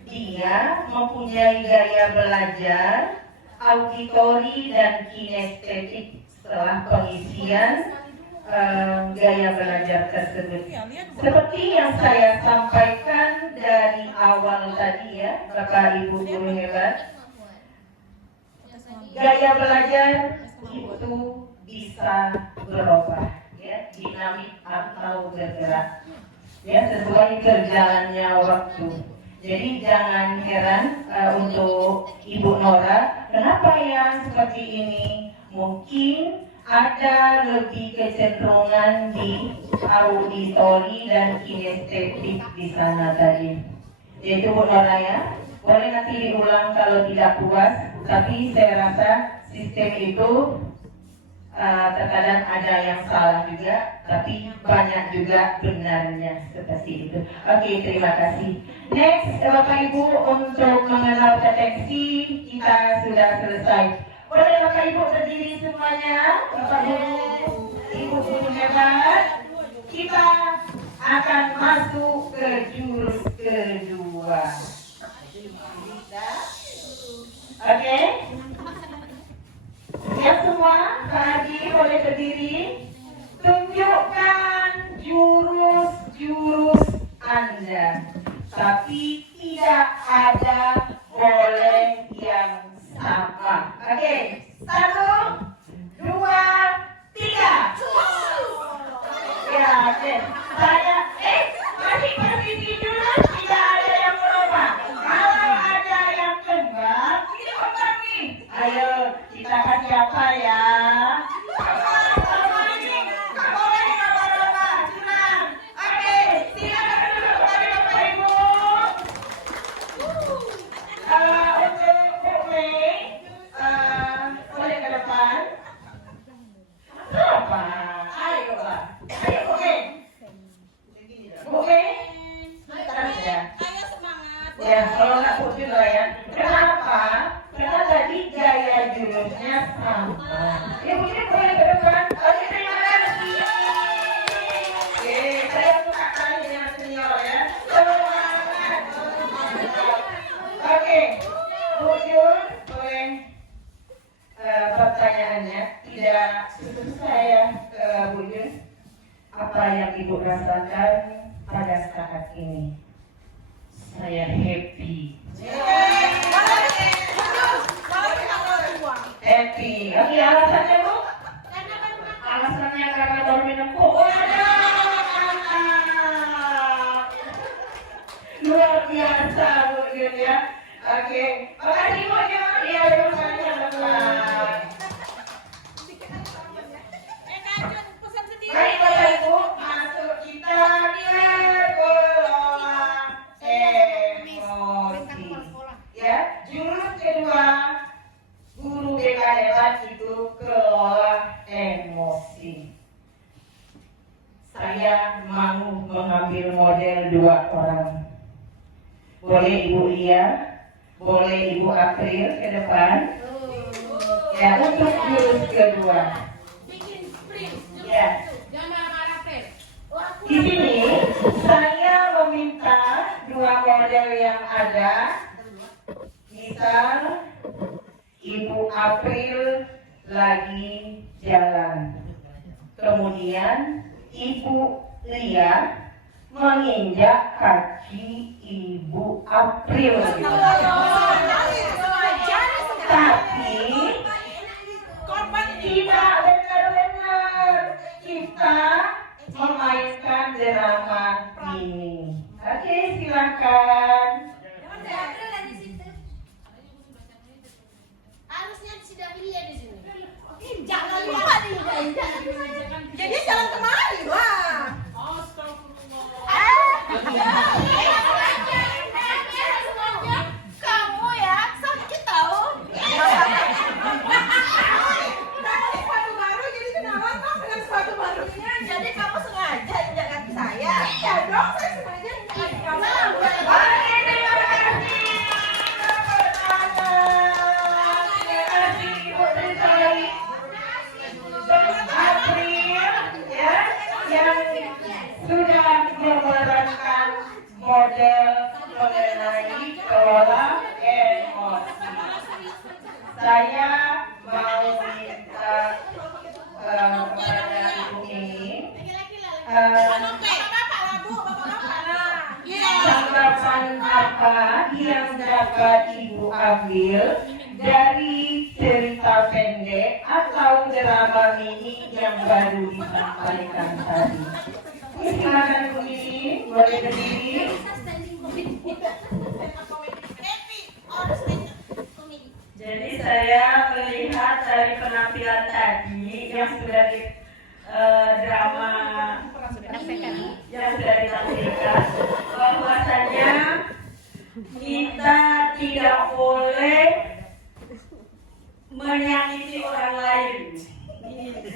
dia mempunyai gaya belajar auditori dan kinestetik setelah pengisian gaya belajar tersebut. Seperti yang saya sampaikan dari awal tadi ya, Bapak Ibu guru hebat, gaya belajar itu bisa berubah, ya, dinamik atau bergerak, ya, sesuai berjalannya waktu. Jadi jangan heran untuk Ibu Nora, kenapa yang seperti ini? Mungkin ada lebih kecenderungan di auditori dan kinestetik di sana tadi. Yaitu Bu Nora ya, boleh nanti diulang kalau tidak puas, tapi saya rasa sistem itu terkadang ada yang salah juga, tapi banyak juga benarnya seperti itu. Oke, terima kasih. Next, Bapak Ibu, untuk mengenal deteksi kita sudah selesai. Boleh Bapak Ibu berdiri semuanya, Bapak Ibu guru hebat. Kita akan masuk ke jurus kedua. Oke? Ya semua, Pak Haji boleh berdiri. Tunjukkan jurus-jurus Anda. Tapi tidak ada boleh yang sama. Oke, 1, 2, 3. Ya, oke. Saya, masih posisi jurus tidak ada yang berubah. Kalau ada yang kembang, ini kembang nih. Ayo, kita kasih apa ya? aja. Ayo semangat. Ya, kalau nggak putih lah ya. Kenapa? Karena tadi gaya jurusnya sama. Ya mungkin boleh ke depan. Oke, terima kasih. Oke, saya buka kali dengan senior ya. Semangat. Oke, Bu Jun, boleh pertanyaannya tidak susah ya ke Bu Jun. Apa yang Ibu rasakan pada saat ini? Saya happy. Happy. Oke, alasannya Bu? Alasannya karena baru minum kopi. Luar biasa Bu Jun ya. Oke, makasih Bu Jun. Iya, terima kasih teman-teman. Mari Bapak Ibu masuk kita kelola emosi. Ya, jurus kedua guru BK hebat itu kelola emosi. Saya mau mengambil model dua orang. Boleh Ibu Lia, boleh Ibu April ke depan. Ya, untuk jurus kedua. Ya. Di sini saya meminta dua model yang ada. Misal Ibu April lagi jalan. Kemudian Ibu Lia menginjak kaki Ibu April. Tapi tidak benar-benar kita memainkan drama ini. Oke, silakan. Harusnya sudah lihat di sini. Jangan lupa nih. Jadi jalan kemari, wah. Kamu ya sakit tahu. Sepatu baru jadi kenapa kamu dengan sepatu barunya? Jadi kamu sengaja injak kaki saya? Iya dong, saya sengaja injak kaki kamu. Sudah memerankan model mengenai kelola emosi. Saya mau minta kepada Ibu ini tanggapan apa yang dapat Ibu ambil dari cerita pendek atau drama mini yang baru disampaikan tadi. Silakan Bu Mimi, boleh berdiri. Jadi saya melihat dari penampilan tadi yang sudah di drama yang sudah ditampilkan bahwasanya kita tidak boleh menyakiti orang lain.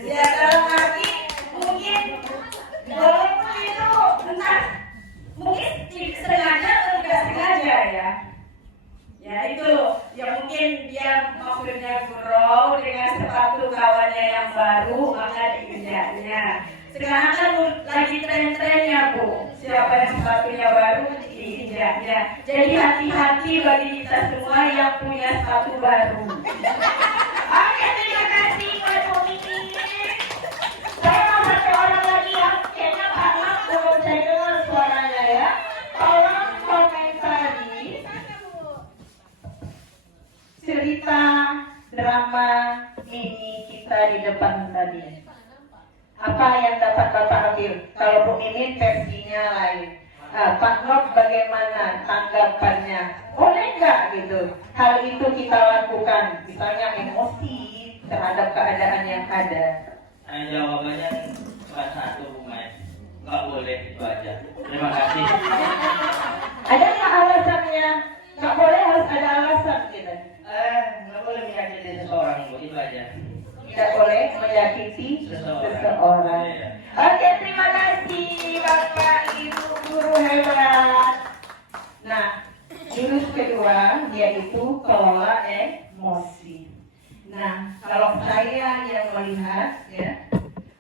Ya, dalam arti mungkin walaupun itu entah mungkin sengaja atau tidak sengaja ya. Ya itu, ya mungkin dia maksudnya gurau dengan sepatu kawannya yang baru maka diinjaknya. Sekarang kan lagi tren-trennya Bu, siapa yang sepatunya baru diinjaknya. Jadi hati-hati bagi kita semua yang punya sepatu baru. Oke, terima kasih buat Bu Mimi. Saya mau satu orang lagi yang kayaknya paham belum saya dengar suaranya ya. Tolong komentari cerita drama mini kita di depan tadi. Apa yang dapat Bapak ambil? Kalau Bu Mimin versinya lain. Pak Nob bagaimana tanggapannya? Boleh nggak gitu? Hal itu kita lakukan, misalnya emosi terhadap keadaan yang ada. Jawabannya cuma satu Bu Mai, nggak boleh, itu aja. Terima kasih. Ada nggak alasannya? Nggak boleh, harus ada alasan gitu. Nggak boleh menyakiti seseorang Bu, itu aja. Tidak boleh menyakiti seseorang. Oke, terima kasih Bapak Ibu guru hebat. kedua yaitu kelola emosi. Nah, kalau saya yang melihat ya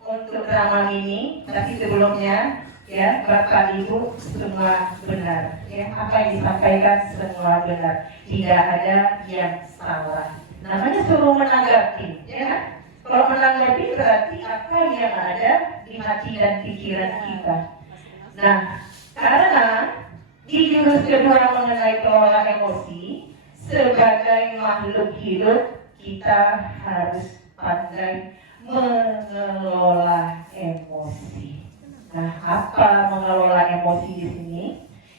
untuk ramal ini, tapi sebelumnya ya Bapak Ibu semua benar ya, apa yang disampaikan semua benar, tidak ada yang salah. Namanya suruh menanggapi ya. Kalau menanggapi berarti apa yang ada di hati dan pikiran kita. Nah, karena di jurus kedua mengenai kelola emosi, sebagai makhluk hidup kita harus pandai mengelola emosi. Nah, apa mengelola emosi di sini?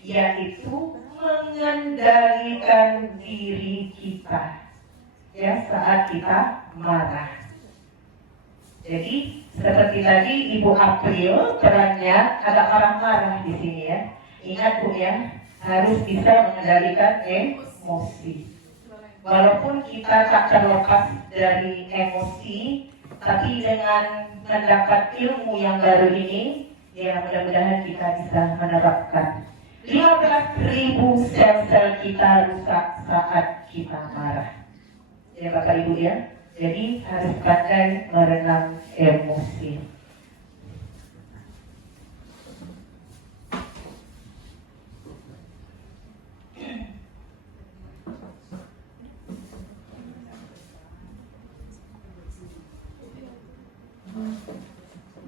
Yaitu mengendalikan diri kita ya saat kita marah. Jadi seperti tadi Ibu April perannya agak marah-marah di sini ya. Ingat Bu ya, harus bisa mengendalikan emosi. Walaupun kita tak terlepas dari emosi, tapi dengan mendapat ilmu yang baru ini, ya mudah-mudahan kita bisa menerapkan. 15.000 sel-sel kita rusak saat kita marah. Ya Bapak Ibu ya. Jadi harus pandai merenam emosi.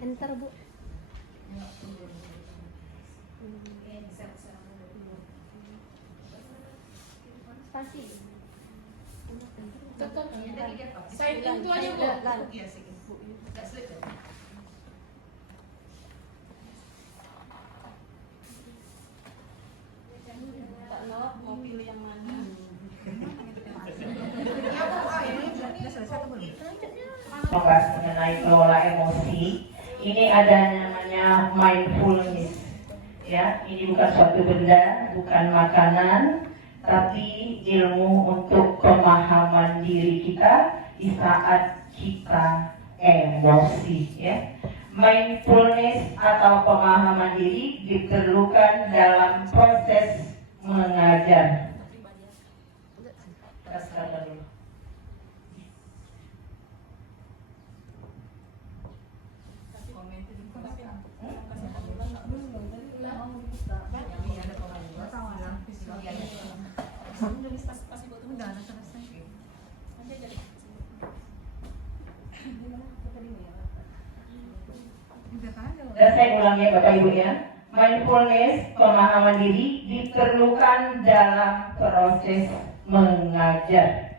Enter Bu. Pasti. Saya itu aja Bu. Tak nolak mau pilih yang mana? Membahas mengenai kelola emosi, ini ada namanya mindfulness. Ya, ini bukan suatu benda, bukan makanan, tapi ilmu untuk pemahaman diri kita di saat kita emosi ya. Mindfulness atau pemahaman diri diperlukan dalam proses mengajar. Dan saya ulang ya Bapak Ibu ya. Mindfulness, pemahaman diri diperlukan dalam proses mengajar.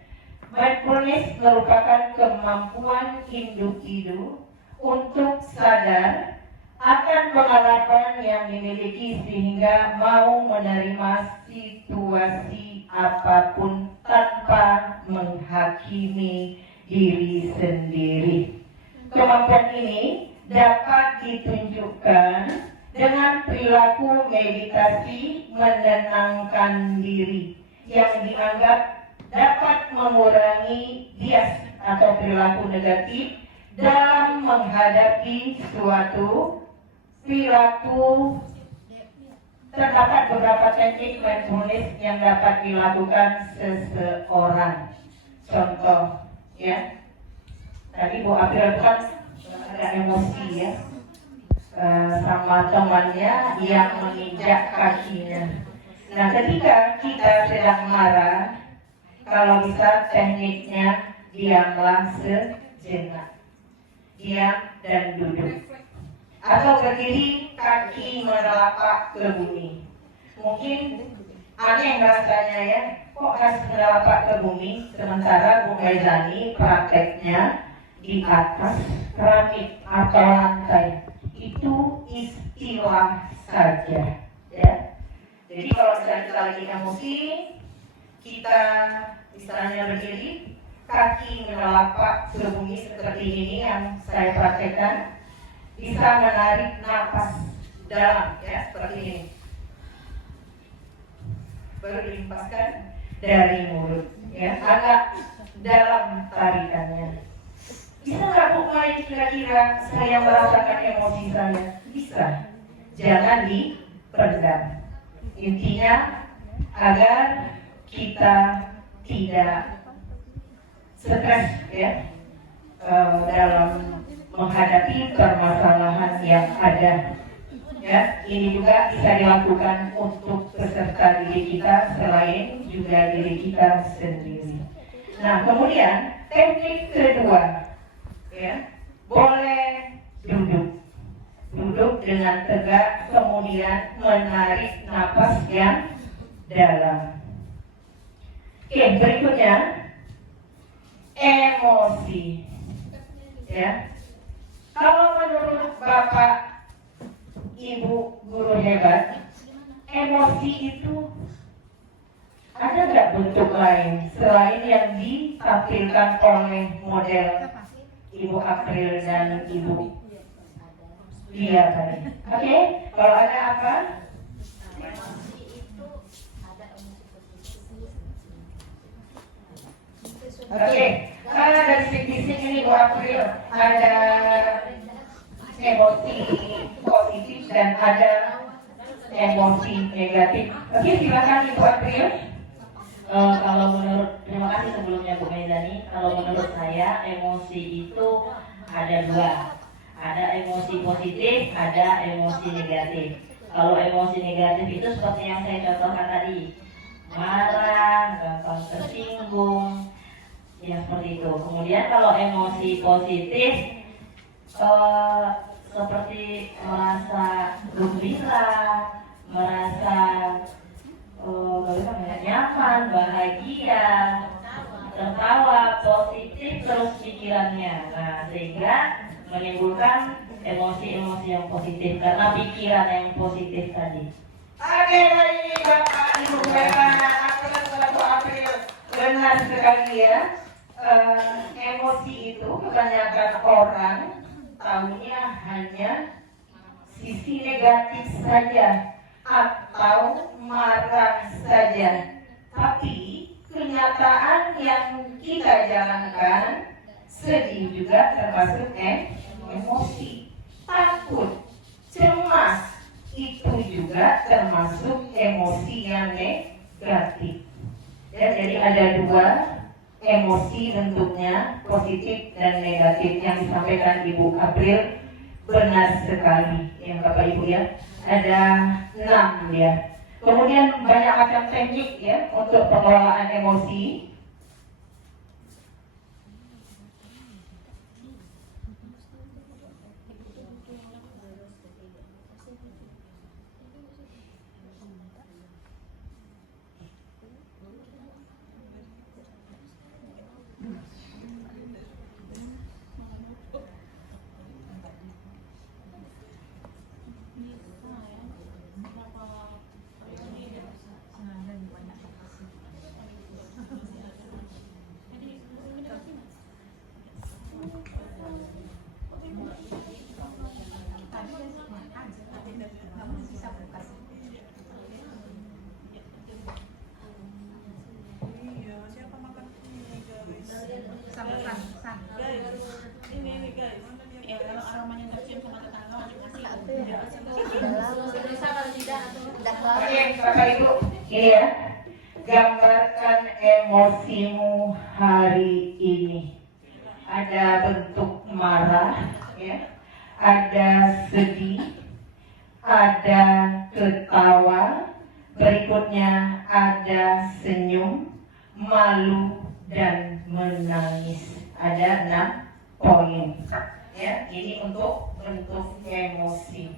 Mindfulness merupakan kemampuan individu untuk sadar akan pengalaman yang dimiliki sehingga mau menerima situasi apapun tanpa menghakimi diri sendiri. Kemampuan ini dapat ditunjukkan dengan perilaku meditasi menenangkan diri yang dianggap dapat mengurangi bias atau perilaku negatif dalam menghadapi suatu perilaku. Terdapat beberapa teknik mindfulness yang dapat dilakukan seseorang. Contoh ya, tadi Bu April kan ada emosi ya, sama temannya yang menginjak kakinya. Nah, ketika kita sedang marah, kalau bisa tekniknya diamlah sejenak, diam dan duduk, atau berdiri kaki menelapak ke bumi. Mungkin aneh rasanya ya, kok harus menelapak ke bumi, sementara Bu Maizani prakteknya di atas keramik atau lantai. Itu istilah saja ya. Jadi kalau misalnya kita lagi emosi, kita misalnya berdiri, kaki menelapak ke bumi seperti ini yang saya praktekkan, bisa menarik napas dalam ya seperti ini, baru dihempaskan dari mulut ya, agak dalam tarikannya. Bisa nggak Bu Mai kira-kira saya merasakan emosi saya? Bisa. Jangan dipendam. Intinya agar kita tidak stres ya dalam menghadapi permasalahan yang ada. Ya, ini juga bisa dilakukan untuk peserta didik kita selain juga diri kita sendiri. Nah, kemudian teknik kedua, ya, boleh duduk dengan tegak, kemudian menarik napas yang dalam. Oke, berikutnya emosi. Ya, kalau menurut Bapak Ibu guru hebat, emosi itu ada nggak bentuk lain selain yang ditampilkan oleh model Ibu April dan Ibu Lia tadi? Oke, kalau ada apa? Oke, dari sisi ini Bu April ada emosi positif dan ada emosi negatif. Oke, silakan Ibu April. Kalau menurut, terima kasih sebelumnya Bu Mezani. Kalau menurut saya emosi itu ada dua, ada emosi positif, ada emosi negatif. Kalau emosi negatif itu seperti yang saya contohkan tadi, marah, gampang tersinggung, ya seperti itu. Kemudian kalau emosi positif seperti merasa gembira, merasa nyaman, bahagia, tertawa, positif terus pikirannya. Nah, sehingga menimbulkan emosi-emosi yang positif karena pikiran yang positif tadi. Oke, baik Bapak Ibu April, benar sekali ya. Emosi itu kebanyakan orang tahunya hanya sisi negatif saja atau marah saja. Tapi kenyataan yang kita jalankan, sedih juga termasuk emosi, takut, cemas itu juga termasuk emosi yang negatif. Ya, jadi ada dua emosi bentuknya positif dan negatif yang disampaikan Ibu April benar sekali ya Bapak Ibu ya, ada 6 ya. Kemudian banyak macam teknik ya untuk pengelolaan emosi. Oke, Bapak Ibu, ini ya, gambarkan emosimu hari ini. Ada bentuk marah, ya, ada sedih, ada ketawa, berikutnya ada senyum, malu, dan menangis. Ada 6 poin. Ya, ini untuk bentuk emosi.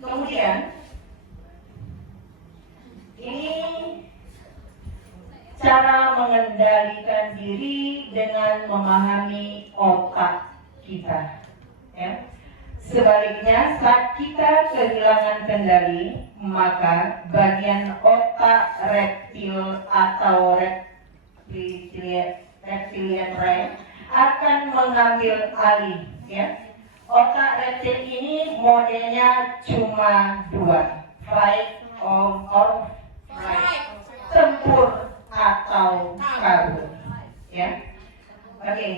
Kemudian ini cara mengendalikan diri dengan memahami otak kita. Ya. Sebaliknya, saat kita kehilangan kendali, maka bagian otak reptil atau reptilian brain akan mengambil alih. Ya. Otak reptil ini modelnya cuma 2, fight or flight, tempur atau kabur. Ya, oke.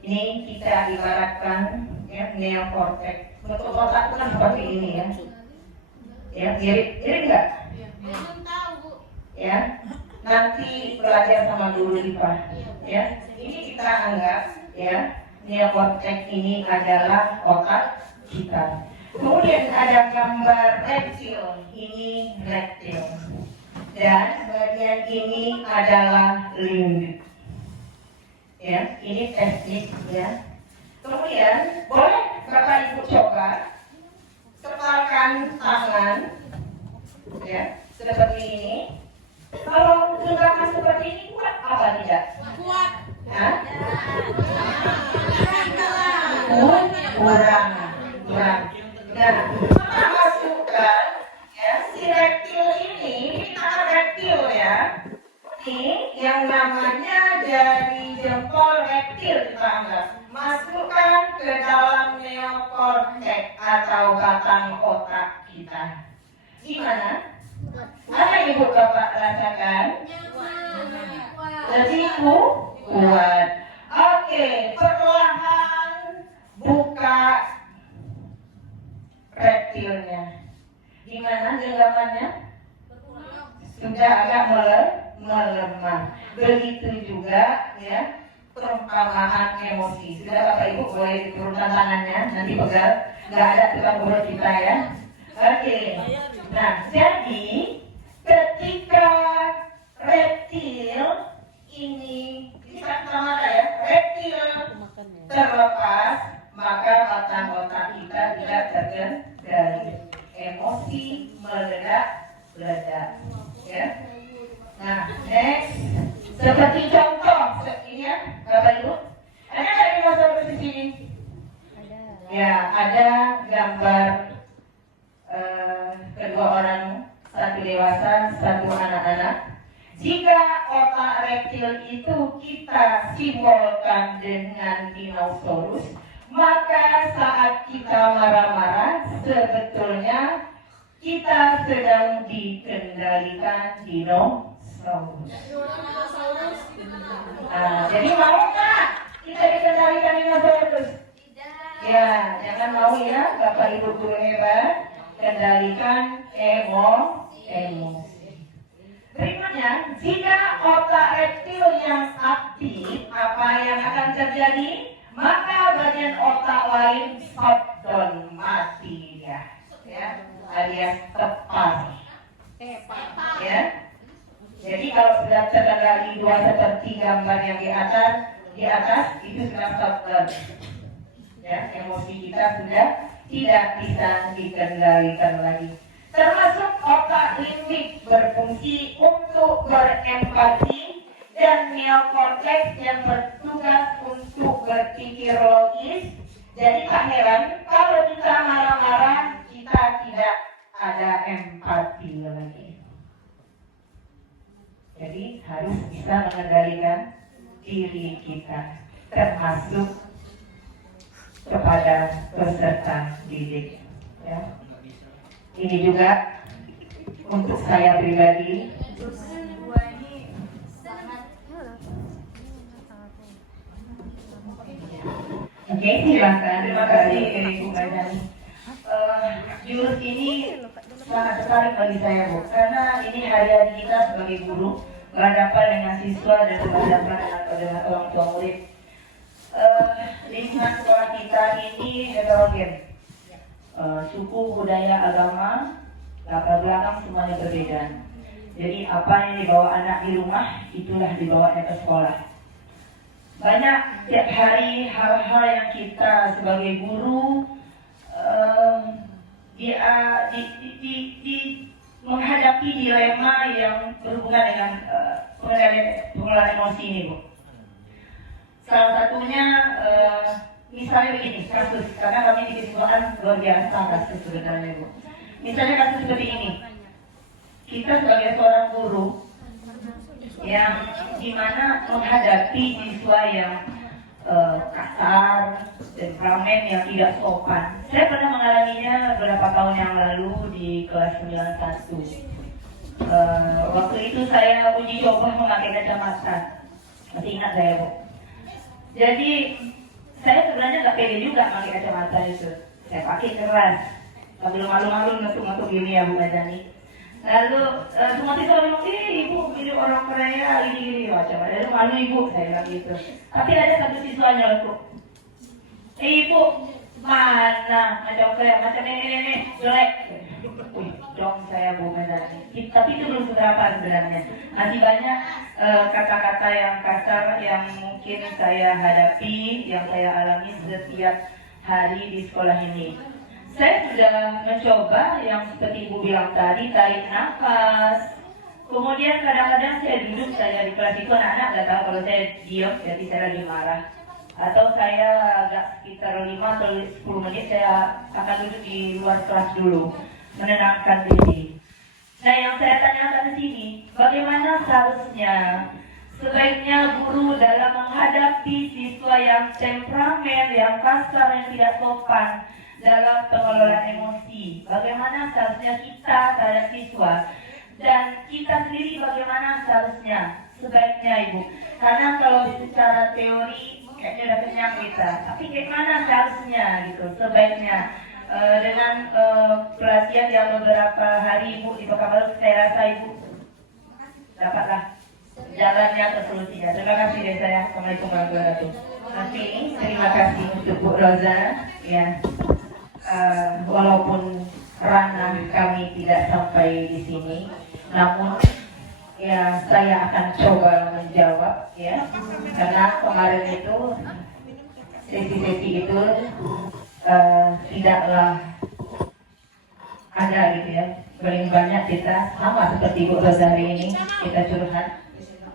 Ini kita ibaratkan ya neokortex. Bentuk otak kan seperti ini ya. Ya, mirip nggak? ya. Nanti belajar sama guru IPA, ya. Ini kita anggap, ya, neokortex ini adalah otak kita. Kemudian ada gambar reptil, ini reptil. Dan bagian ini adalah limbik. Ya, ini teknik, ya. Kemudian boleh Bapak Ibu coba kepalkan tangan, ya, seperti ini. Kalau gerakan seperti ini kuat apa tidak? Kuat. Hah? Kurang. Nah, kita masukkan, ya, si reptil ini, kita reptil, ya. Ini yang namanya dari jempol reptil kita anggap. Masukkan ke dalam neokortex atau batang otak kita. Gimana? Apa Ibu Bapak rasakan? Lebih kuat. Oke, perlahan buka reptilnya. Gimana genggamannya? Sudah agak melemah. Begitu juga, ya, perumpamaan emosi. Sudah Bapak Ibu boleh diturunkan tangannya, nanti pegang. Nggak ada tukang urut kita, ya. Oke. Nah, jadi ketika reptil ini bisa sama ya, reptil terlepas, maka batang otak kita tidak terkendali. Emosi meledak-ledak, ya. Nah, next, seperti contoh, ini ya, Bapak Ibu, ada nggak dinosaurus di sini? Ya, ada gambar kedua orang, satu dewasa, satu anak-anak. Jika otak reptil itu kita simbolkan dengan dinosaurus, maka saat kita marah-marah, sebetulnya kita sedang dikendalikan dinosaurus. Nah, jadi mau nggak kita dikendalikan dinosaurus? Ya, jangan mau ya, Bapak Ibu guru hebat. Kendalikan emosi. Berikutnya, jika otak reptil yang aktif, apa yang akan terjadi? Maka bagian otak lain shutdown, mati dia, ya, alias tepat. Ya. Jadi kalau sudah terkendali 2/3 gambar yang di atas itu sudah shutdown. Ya, emosi kita sudah tidak bisa dikendalikan lagi. Termasuk otak limbik berfungsi untuk berempati dan neokortex yang bertugas untuk berpikir logis. Jadi tak heran kalau kita marah-marah kita tidak ada empati lagi. Jadi harus bisa mengendalikan diri kita, termasuk kepada peserta didik, ya. Ini juga untuk saya pribadi. Oke, silakan. Terima kasih Ibu Gajani. Jurus ini sangat sekali bagi saya, Bu, karena ini hari-hari kita sebagai guru berhadapan dengan siswa dan berhadapan dengan orang tua murid. Lingkungan sekolah kita ini heterogen, suku, budaya, agama, latar belakang semuanya berbeda. Jadi apa yang dibawa anak di rumah itulah dibawanya ke sekolah. Banyak tiap hari hal-hal yang kita sebagai guru menghadapi dilema yang berhubungan dengan pengelolaan emosi ini, Bu. Salah satunya misalnya begini, kasus, karena kami di keseluruhan luar biasa kasus sebenarnya, Bu. Misalnya kasus seperti ini, kita sebagai seorang guru yang dimana menghadapi siswa yang kasar, temperamen yang tidak sopan. Saya pernah mengalaminya beberapa tahun yang lalu di kelas 91. Waktu itu saya uji coba memakai kacamata, masih ingat saya, Bu. Jadi saya sebenarnya nggak pede juga pakai kacamata itu. Saya pakai keras, sambil malu-malu ngetuk-ngetuk gini ya Bu Gajani. Lalu semua siswa bilang, ibu mirip orang Korea gini macam ada malu ibu, saya bilang gitu. Tapi ada satu siswa nyeletuk, ibu mana macam Korea, macam nenek jelek. Wih, dong saya Bu Mendani. Tapi itu belum seberapa sebenarnya. Masih banyak kata-kata yang kasar yang mungkin saya hadapi, yang saya alami setiap hari di sekolah ini. Saya sudah mencoba yang seperti Ibu bilang tadi, tarik nafas. Kemudian kadang-kadang saya duduk, saya di kelas itu anak-anak nggak tahu kalau saya diam, jadi saya lagi marah. Atau saya agak sekitar 5 atau 10 menit saya akan duduk di luar kelas dulu, menenangkan diri. Nah, yang saya tanyakan di sini, bagaimana seharusnya sebaiknya guru dalam menghadapi siswa yang temperamen, yang kasar, yang tidak sopan dalam pengelolaan emosi. Bagaimana seharusnya kita terhadap siswa, dan kita sendiri bagaimana seharusnya sebaiknya Ibu. Karena kalau secara teori kayaknya udah kenyang kita, tapi bagaimana seharusnya gitu sebaiknya. Dengan pelatihan yang beberapa hari Ibu di Pekanbaru, saya rasa Ibu dapatlah jalannya atau solusinya. Terima kasih dari saya. Assalamualaikum warahmatullahi wabarakatuh. Nanti terima kasih untuk Bu Roza ya. Walaupun ranah kami tidak sampai di sini, namun ya saya akan coba menjawab ya, karena kemarin itu sesi-sesi itu tidaklah ada gitu ya. Paling banyak kita sama seperti Bu Roza hari ini, kita curhat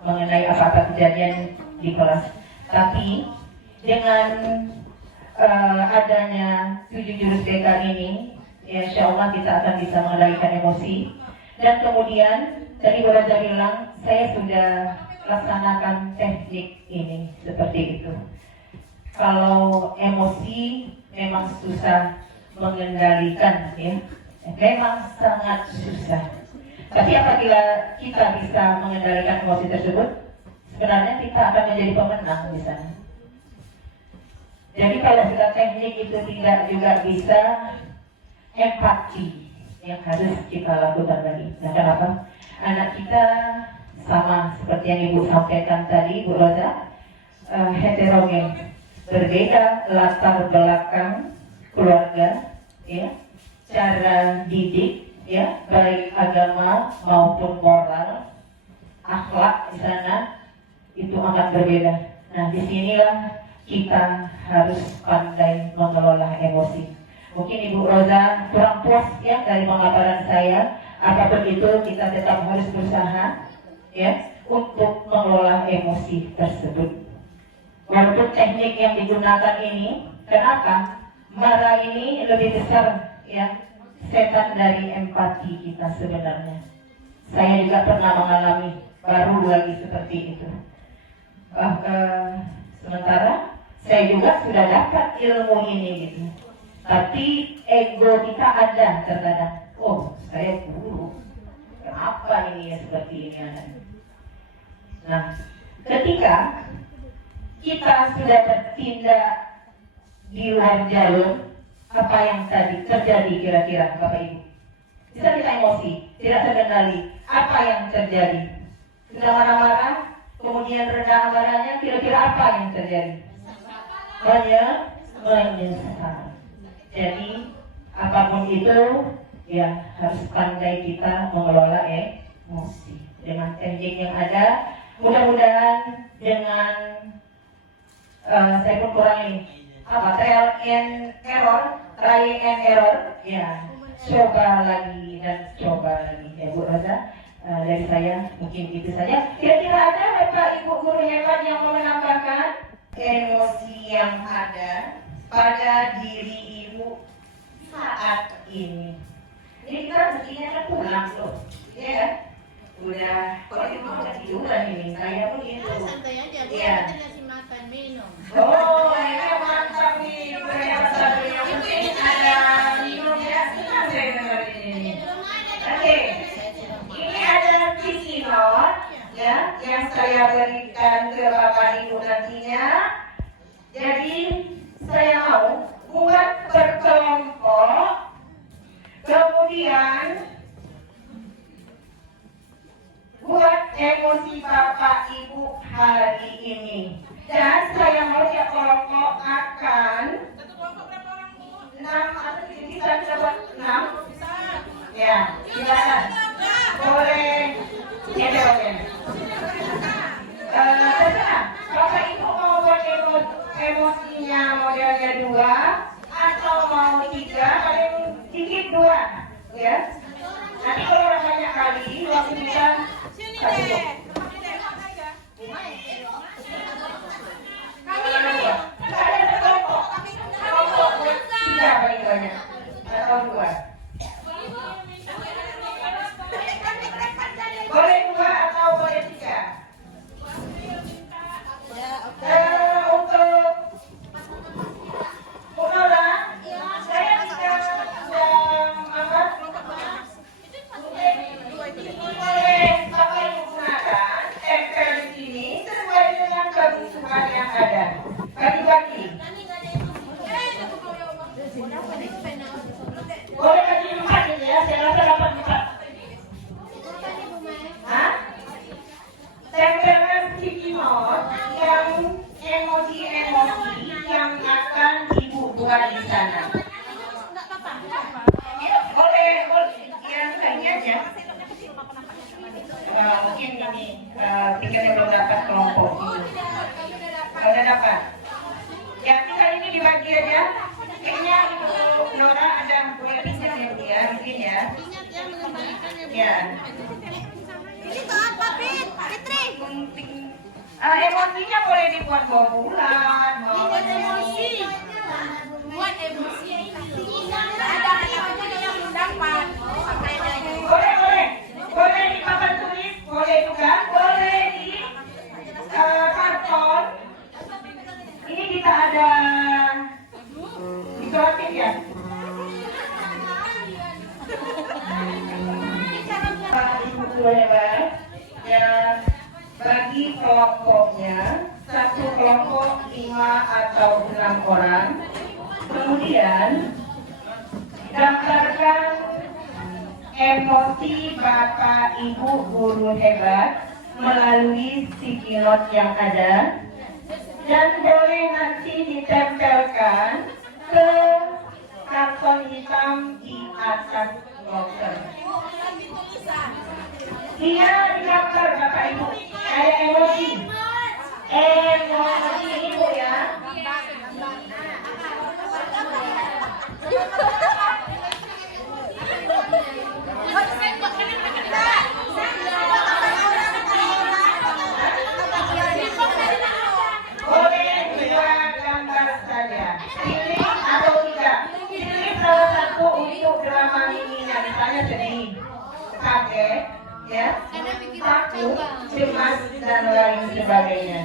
mengenai apa-apa kejadian di kelas. Tapi dengan adanya 7 jurus BK ini, ya insya Allah kita akan bisa mengendalikan emosi. Dan kemudian tadi Bu Roza bilang, saya sudah laksanakan teknik ini seperti itu. Kalau emosi memang susah mengendalikan ya, memang sangat susah. Tapi apabila kita bisa mengendalikan emosi tersebut, sebenarnya kita akan menjadi pemenang di sana. Jadi kalau sudah teknik itu tidak juga bisa, empati yang harus kita lakukan lagi. Nah, kenapa? Anak kita sama seperti yang Ibu sampaikan tadi, Bu Roza, heterogen, berbeda latar belakang keluarga, ya, cara didik, ya, baik agama maupun moral, akhlak di sana itu amat berbeda. Nah, disinilah kita harus pandai mengelola emosi. Mungkin Ibu Roza kurang puas ya dari pemaparan saya. Apapun itu kita tetap harus berusaha ya untuk mengelola emosi tersebut. Walaupun teknik yang digunakan ini, kenapa? Marah ini lebih besar ya setan dari empati kita sebenarnya. Saya juga pernah mengalami baru lagi seperti itu. Sementara saya juga sudah dapat ilmu ini gitu. Tapi ego kita ada terkadang. Oh, saya guru. Kenapa ini ya seperti ini anaknya? Nah, ketika kita sudah bertindak di luar jalur, apa yang tadi terjadi kira-kira Bapak Ibu? Bisa kita emosi, tidak terkendali. Apa yang terjadi? Sudah marah-marah, kemudian reda amarahnya, kira-kira apa yang terjadi? Menyesal. Jadi apapun itu ya harus pandai kita mengelola emosi dengan teknik yang ada. Mudah-mudahan dengan saya pun kurang ini trial and error ya, coba lagi dan coba lagi ya Bu Roza. Dari saya mungkin itu saja. Kira-kira ada Bapak Ibu guru hebat yang mau menambahkan? Emosi yang ada pada diri Ibu saat ini. Ini kita mestinya kan pulang loh, ya kan? Udah, kalau itu udah tiduran ini, saya pun itu. Santai aja, Bu. Iya. Kita ngasih makan minum. Oh, ini mantap nih, mantap nih. Yang penting ada minum ya. Senang saya dengar ini. Oke, ini ada visi note ya, yang saya berikan ke Bapak Ibu nantinya. Jadi saya mau buat berkelompok, kemudian emosi Bapak Ibu hari ini. Dan saya mau ya kelompok akan 6 atau bisa dapat 6. Ya, silakan. Boleh. Ya, boleh. Terserah. Bapak Ibu mau buat emosinya modelnya 2 atau mau 3, paling sedikit 2, ya. Nanti kalau orang banyak kali, waktu kita satu. Ada kelompok buat 3 paling banyak atau 2. Boleh 2 atau boleh 3. Untuk Bu Nora, saya bisa apa? Boleh pakai menggunakan tempel di sini sesuai dengan kebutuhan yang ada. Bagi-bagi. Boleh bagi 4 ini ya, saya rasa dapat 4. Hah? Tempelkan sticky note yang emosi-emosi yang akan Ibu buat di sana. Boleh, yang lainnya aja. Mungkin ini pikirnya belum dapat kelompok ini. Udah dapat. Ya, tinggal ini dibagi aja. Kayaknya Ibu Nora ada boleh pinjam ya, Bu ya, mungkin ya. Ya. Ini tuh apa, Fitri? Emosinya boleh dibuat bawa bulan, bawa Emosi. Buat emosi ini. Ada yang mendapat. Boleh di papan tulis, boleh juga, boleh di karton. Ini kita ada disuapin ya. Ibu hebat. Ya, bagi kelompoknya, satu kelompok 5 atau 6 orang. Kemudian daftarkan emosi Bapak Ibu guru hebat melalui sticky note yang ada, dan boleh nanti ditempelkan ke karton hitam di atas loker. Dia daftar Bapak Ibu kayak emosi Ibu ya. Boleh 2 gambar saja, pilih atau tidak. Pilih salah satu untuk drama mininya, misalnya sedih, kaget, ya, takut, cemas, dan lain sebagainya.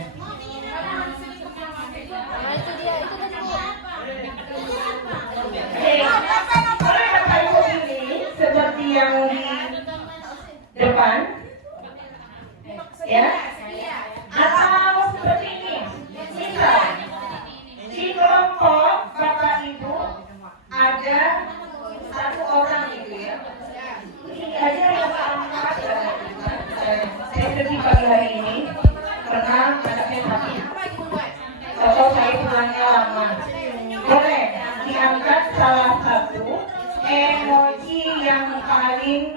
Boleh Bapak Ibu pilih seperti yang di depan, ya, atau seperti ini. Misal di kelompok Bapak Ibu ada 1 orang gitu ya. Ini aja yang saya sedih pagi hari ini karena anaknya sakit. Atau saya pulangnya lama. Boleh diangkat salah satu emosi yang paling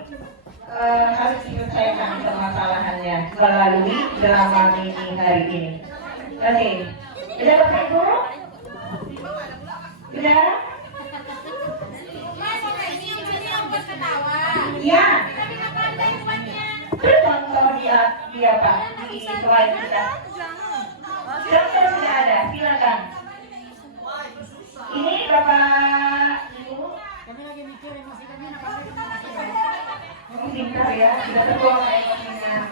harus diselesaikan permasalahannya melalui drama mini hari ini. Oke, sudah Bapak Ibu? Sudah? Ya. Contoh dia Pak di slide kita. Contoh sudah ada, silakan. Ini Bapak Ibu. Pintar ya, sudah terbuang emosinya.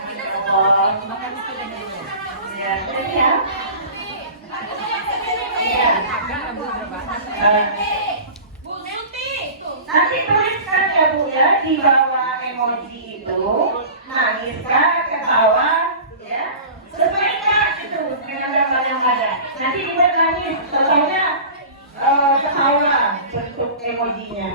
Ya, ya. Ya. Nanti tuliskan ya Bu ya di bawah emosi itu, nangis kah, ketawa, ya, sesuai kah itu dengan gambar yang ada. Nanti dibuat nangis, contohnya ketawa bentuk emojinya.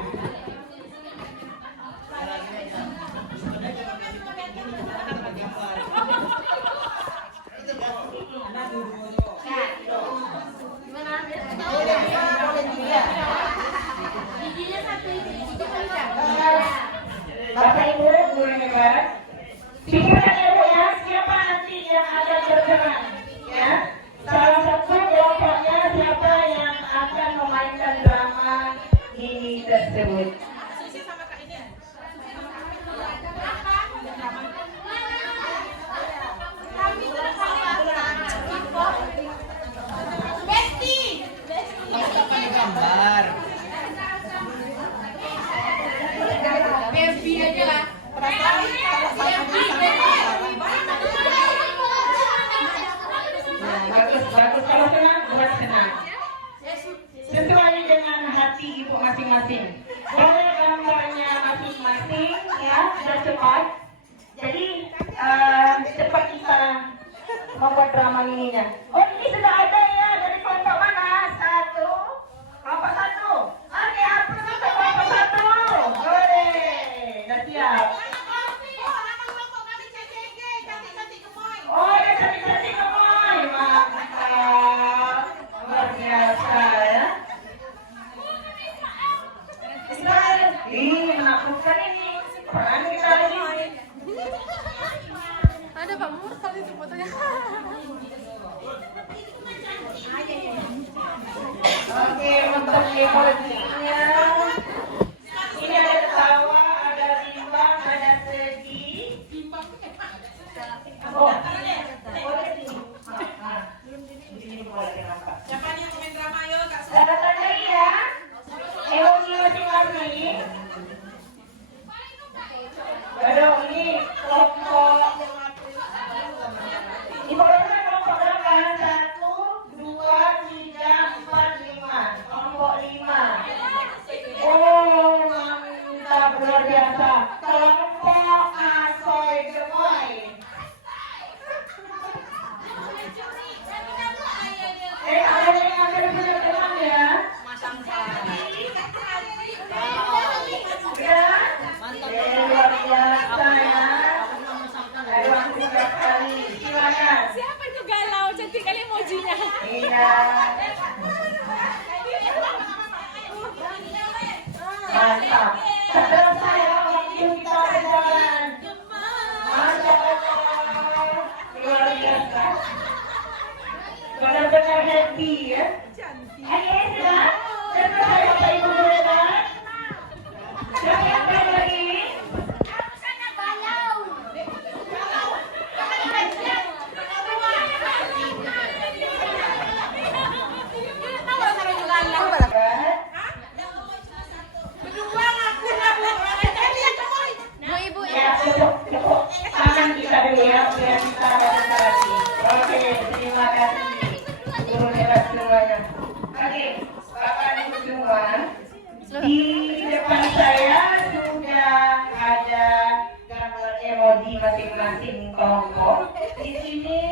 Oh, boleh sini. Di sini boleh kenapa? Siapa nih yang main drama yo Kak? Datang lagi ya. Emosi masing-masing. Aduh, ini kelompok. Ibaratnya kelompok berapa? 1, 2, 3, 4, 5. Kelompok 5. Oh, mantap, luar biasa. Kelompok Asoy Gemoy. Ada yang ambil punya teman ya? Ya? Luar biasa ya. Ayo aku tiga kali. Silakan. Siapa itu galau? Cantik kali emojinya. Iya. Mantap. Setelah saya waktu kita berjalan. Masya Allah. Luar biasa. Benar-benar happy ya. Ayo ya. Setelah saya Bapak Ibu berenang. Silakan lagi. Ya, cukup. Tangan kita dulu ya, biar kita ada lagi. Oke, terima kasih. Guru hebat semuanya. Oke, Bapak Ibu semua, di depan saya sudah ada gambar emoji masing-masing kelompok. Di sini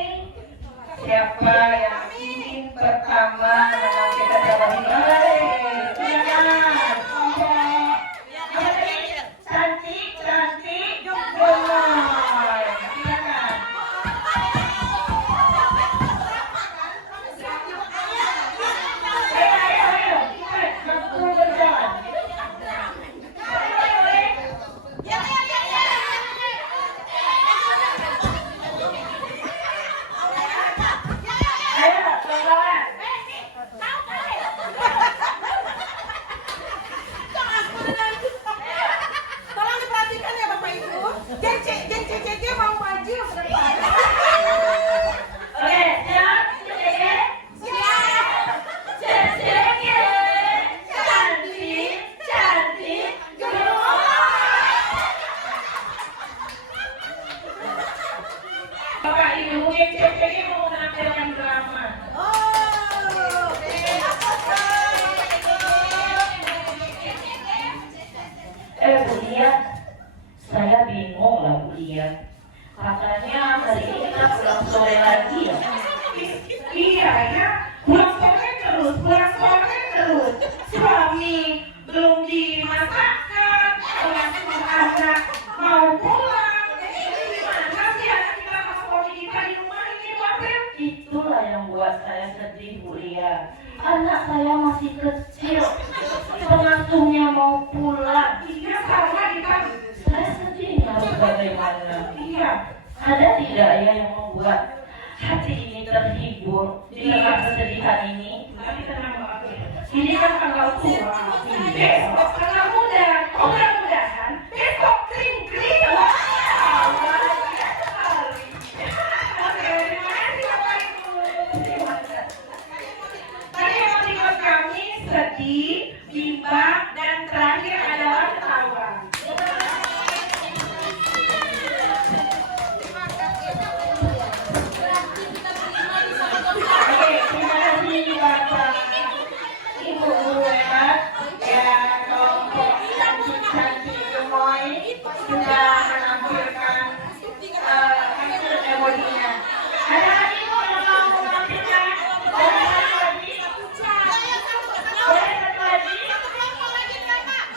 siapa yang ingin pertama menampilkan gambar ini? Silakan, kelompok. Cantik, gemoy. Silakan. Ayo. Waktu berjalan. Ayo, kawan. Tolong diperhatikan ya Bapak Ibu. Geng CCG mau maju ke depan. Oke, siap, CCG. CCG. Cantik, Bapak Ibu, geng CCG mau menampilkan drama. Bu Lia, saya bingung lah Bu Lia. Katanya hari ini kita pulang sore lagi ya. Iya ya, pulang sore terus. Suami belum dimasakkan, anak mau pulang. Gimana sih anak kita sama kita di rumah ini, Pak Pem? Itulah yang buat saya sedih Bu Lia. Anak saya masih kecil, pengasuhnya mau pulang. Iya, sama kita. Saya sedih harus bagaimana? Iya. Ada tidak ya yang membuat hati ini terhibur di tengah kesedihan ini? Tapi tenang Pak. Ini kan tanggal tua. Besok tanggal muda. Mudah-mudahan besok kering-kering. Wow, luar biasa sekali. Oke, terima kasih Bapak Ibu. Terima kasih. Tadi yang membuat kami sedih, bimbang, dan terakhir adalah ketawa. Oke, terima kasih Bapak Ibu guru hebat ya, kelompok cantik gemoy sudah menampilkan hasil emodinya. Ada lagi Bu yang mau menampilkan? Boleh satu lagi? Boleh satu lagi?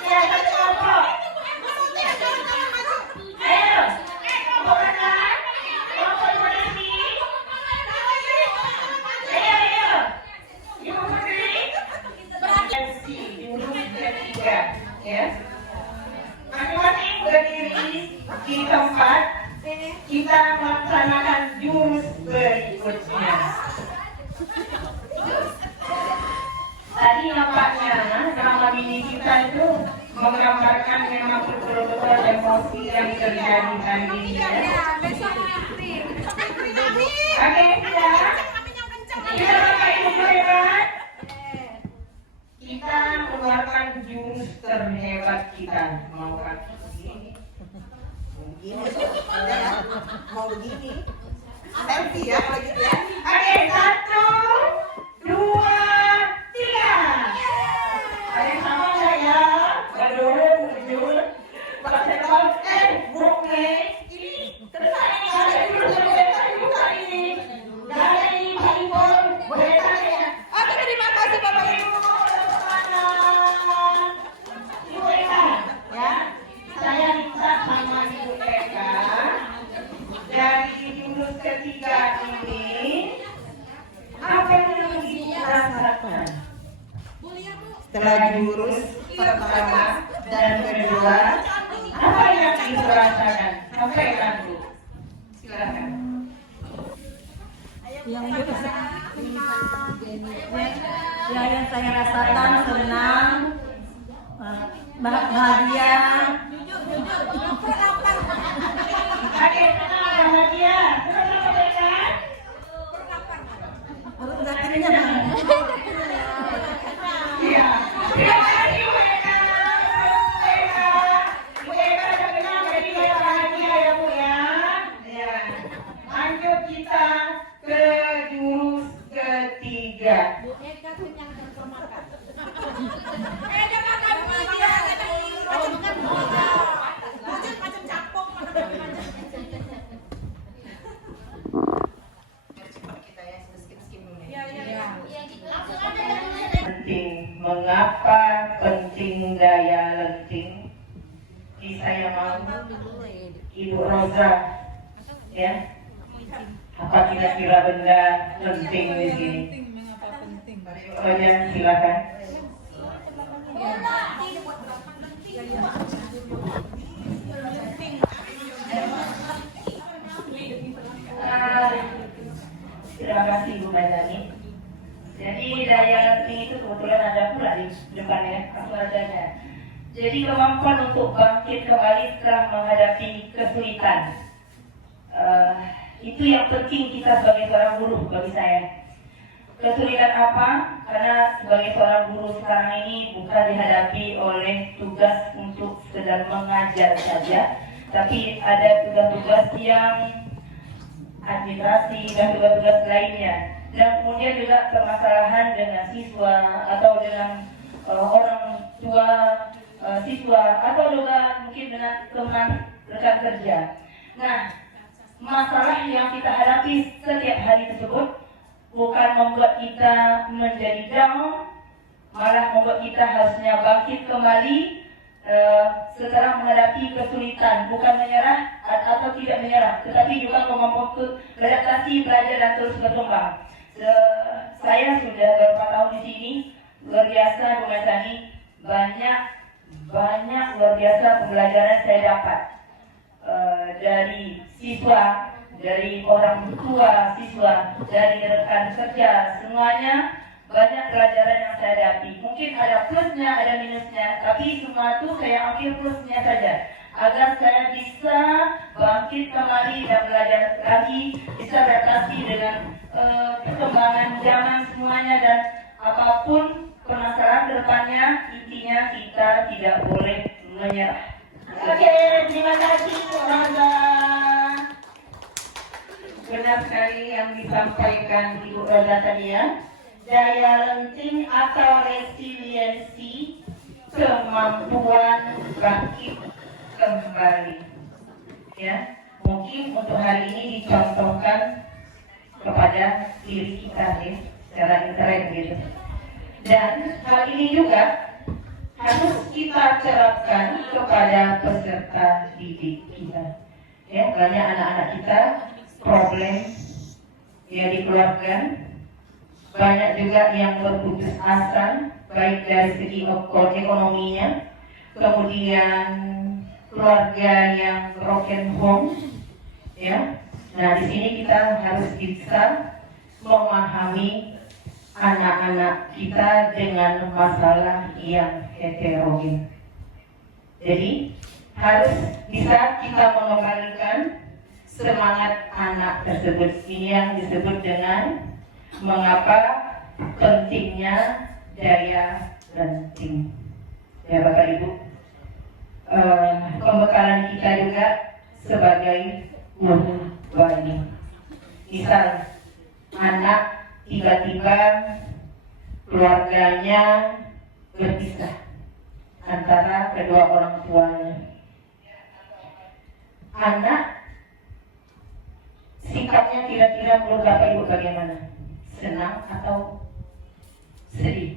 Ya, satu kelompok. Ayo, kelompok kanan, kelompok Ibu Desi. Ayo. Ibu Putri. Desi, jurus ketiga, ya. Masing-masing berdiri di tempat kita melaksanakan jurus berikutnya. Tadi nampaknya drama mini kita itu menggambarkan memang betul-betul emosi yang terjadi hari ini. Ya. ini. Selfie ya kalau gitu ya. Oke, 1, 2, 3. Ada yang sama nggak ya? Berdua. Bunga. Ini terus ada dulu ini. Dari handphone. Boleh tanya. Oke, terima kasih Bapak Ibu. Ibu Eka, ya. Saya minta sama Ibu Eka dari jurus ketiga ini, apa yang Ibu rasakan setelah jurus pertama dan kedua? Apa yang Ibu rasakan? Sampaikan Bu. Silakan. Yang saya rasakan senang, bahagia. Adik senang bahagia. Terus sampaikan. Harus zakinya. Iya. Terima kasih Bu Eka. Bu Eka sudah kenal jadi saya bahagia ya Bu ya. Ya. Lanjut kita ke jurus ketiga. Bu Eka kenyang dan termakan. Dia makan dia macam capung. Kita ya skip dulu ya. Penting. Mengapa penting daya lenting? Saya mau Ibu Rosa, ya. Apa kira-kira benda penting di sini? Oh ya, silakan. Terima kasih Bu Mazani. Jadi daya lenting itu kebetulan ada pula di depannya, aku adanya. Jadi kemampuan untuk bangkit kembali setelah menghadapi kesulitan. Itu yang penting kita sebagai seorang guru bagi saya. Kesulitan apa? Karena sebagai seorang guru sekarang ini bukan dihadapi oleh tugas untuk sekedar mengajar saja, tapi ada tugas-tugas yang administrasi dan tugas-tugas lainnya. Dan kemudian juga permasalahan dengan siswa atau dengan orang tua siswa atau juga mungkin dengan teman rekan kerja. Nah, masalah yang kita hadapi setiap hari tersebut bukan membuat kita menjadi down, malah membuat kita harusnya bangkit kembali setelah menghadapi kesulitan, bukan menyerah atau tidak menyerah, tetapi juga kemampuan beradaptasi, belajar dan terus berkembang. Saya sudah beberapa tahun di sini, luar biasa Bu Mazani, banyak luar biasa pembelajaran saya dapat dari siswa, dari orang tua siswa, dari rekan kerja, semuanya banyak pelajaran yang saya hadapi. Mungkin ada plusnya, ada minusnya, tapi semua itu saya ambil plusnya saja, agar saya bisa bangkit kembali dan belajar lagi, bisa beradaptasi dengan perkembangan zaman semuanya, dan apapun permasalahan depannya, intinya kita tidak boleh menyerah. Oke, terima kasih Bu Rosa. Benar sekali yang disampaikan Ibu Rosa tadi ya. Daya lenting atau resiliensi, kemampuan bangkit kembali. Ya, mungkin untuk hari ini dicontohkan kepada diri kita ya, secara intern gitu. Dan hal ini juga harus kita terapkan kepada peserta didik kita. Ya, banyak anak-anak kita problem ya di keluarga, banyak juga yang berputus asa, baik dari segi ekonominya, kemudian keluarga yang broken home, ya. Nah, di sini kita harus bisa memahami anak-anak kita dengan masalah yang heterogen. Jadi harus bisa kita mengembalikan semangat anak tersebut. Ini yang disebut dengan mengapa pentingnya daya lenting. Ya Bapak Ibu, pembekalan kita juga sebagai guru bayi. Misal anak tiba-tiba keluarganya berpisah antara kedua orang tuanya. Anak sikapnya kira-kira menurut Bapak Ibu bagaimana? Senang atau sedih?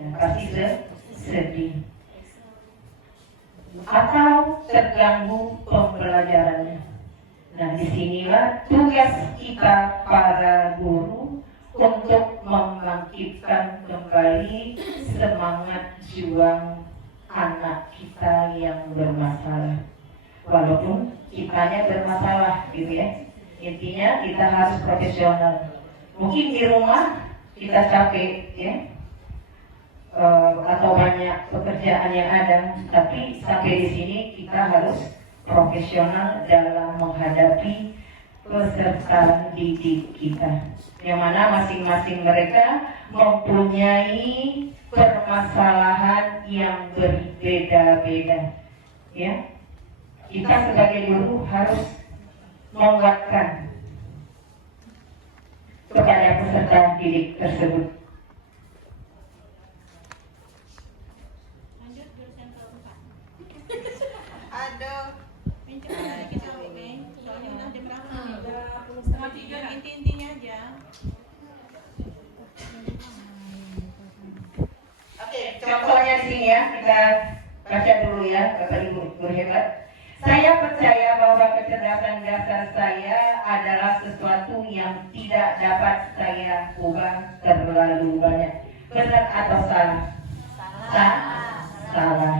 Ya, pasti sedih. Atau terganggu pembelajarannya. Nah, disinilah tugas kita para guru untuk membangkitkan kembali semangat juang anak kita yang bermasalah. Walaupun kitanya bermasalah gitu ya. Intinya kita harus profesional. Mungkin di rumah kita capek ya, atau banyak pekerjaan yang ada, tapi sampai di sini kita harus profesional dalam menghadapi peserta didik kita, yang mana masing-masing mereka mempunyai permasalahan yang berbeda-beda. Ya, kita sebagai guru harus menguatkan kepada peserta didik tersebut. Aduh, kita oke. Soalnya udah jam berapa? Udah 2:30. Inti-intinya aja. Oke, contohnya di sini ya, kita baca dulu ya, Bapak Ibu guru hebat. Saya percaya bahwa kecerdasan dasar saya adalah sesuatu yang tidak dapat saya ubah terlalu banyak. Benar atau salah? Salah.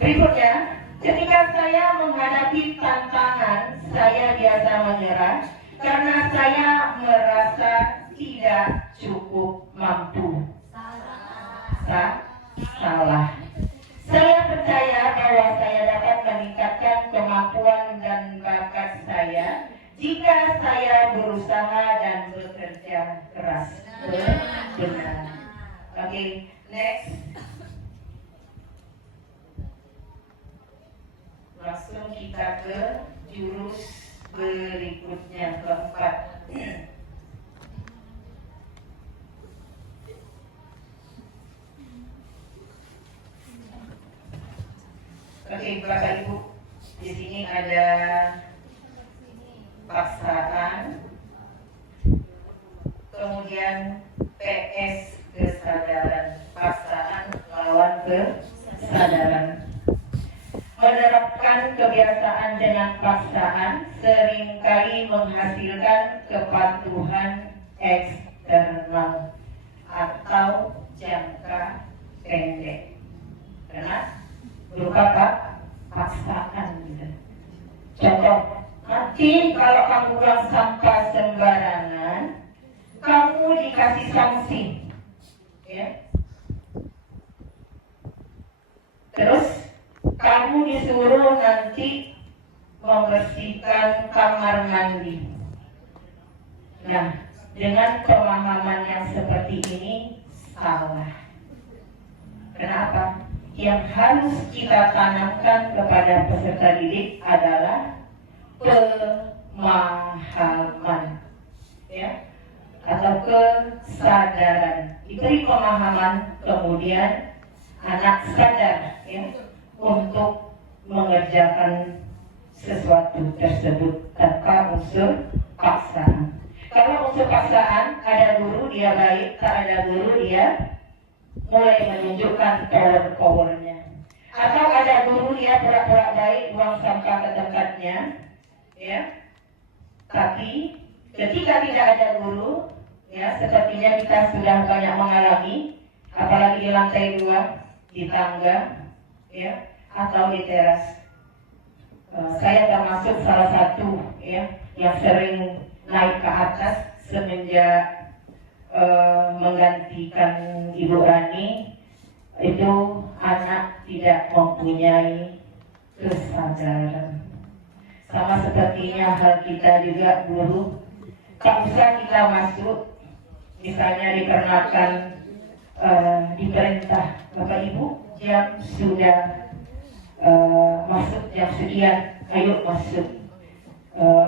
Berikutnya, ketika saya menghadapi tantangan, saya biasa menyerah karena saya merasa tidak cukup mampu. Salah. Saya percaya bahwa saya dapat meningkatkan kemampuan dan bakat saya jika saya berusaha dan bekerja keras. Benar. Oke, next. Langsung kita ke jurus berikutnya, keempat. Oke, Bapak Ibu, di sini ada paksaan, kemudian PS kesadaran, paksaan melawan kesadaran. Menerapkan kebiasaan dengan paksaan seringkali menghasilkan kepatuhan eksternal atau jangka pendek. Karena berupa paksaan gitu. Contoh, nanti kalau kamu buang sampah sembarangan, kamu dikasih sanksi, ya. Terus kamu disuruh nanti membersihkan kamar mandi. Nah, dengan pemahaman yang seperti ini salah. Kenapa? Yang harus kita tanamkan kepada peserta didik adalah pemahaman, ya, atau kesadaran. Diberi pemahaman, kemudian anak sadar, ya, untuk mengerjakan sesuatu tersebut tanpa unsur paksaan. Kalau unsur paksaan, ada guru dia baik, tak ada guru dia mulai menunjukkan power-powernya. Atau ada guru dia pura-pura baik, buang sampah ke tempatnya, ya. Tapi ketika tidak ada guru, ya, sepertinya kita sudah banyak mengalami, apalagi di lantai 2, di tangga, ya, atau di teras. Saya termasuk salah satu, ya, yang sering naik ke atas semenjak menggantikan Ibu Rani. Itu anak tidak mempunyai kesadaran. Sama sepertinya hal kita juga guru, tak usah kita masuk, misalnya dikarenakan diperintah Bapak Ibu jam sudah masuk jam sekian, Ayo masuk.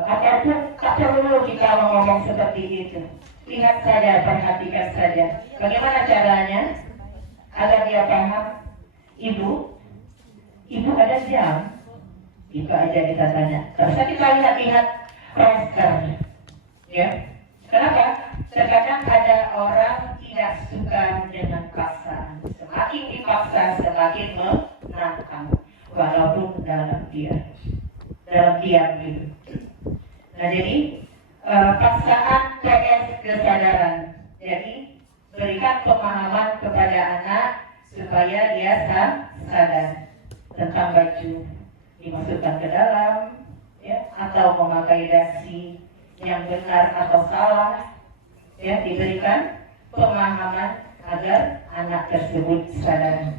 Ataupun tak perlu kita ngomong seperti itu. Lihat saja, perhatikan saja. Bagaimana caranya agar dia paham? Ibu ada jam? Itu aja kita tanya. Terus kita lihat roster, ya. Kenapa? Terkadang ada orang tidak suka dengan paksaan. Semakin dipaksa, semakin menantang, walaupun dalam diam gitu. Nah jadi paksaan PS kesadaran. Jadi berikan pemahaman kepada anak supaya dia sadar tentang baju dimasukkan ke dalam, ya, atau memakai dasi yang benar atau salah, ya, diberikan pemahaman agar anak tersebut sadar.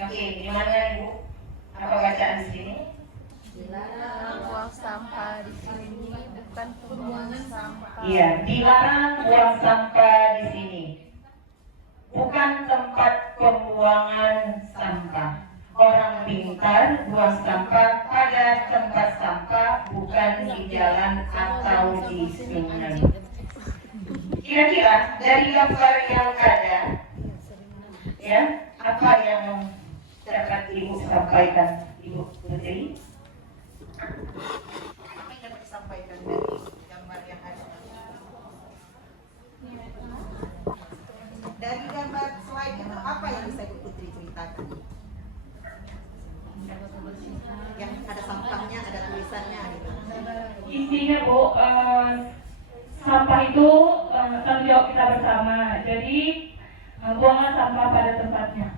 Oke, gimana Ibu? Apa bacaan di sini? Dilarang buang sampah di sini, bukan pembuangan sampah. Iya, dilarang buang sampah di sini. Bukan tempat pembuangan sampah. Orang pintar buang sampah pada tempat sampah, bukan di jalan atau di sungai. Kira-kira dari gambar yang ada, ya, apa yang dapat Ibu sampaikan, Ibu Putri? Apa yang dapat disampaikan dari gambar yang ada? Dari gambar slide itu apa yang bisa Ibu Putri ceritakan? Yang ada sampahnya, ada tulisannya gitu. Intinya Bu, sampah itu tanggung jawab kita bersama. Jadi buanglah sampah pada tempatnya.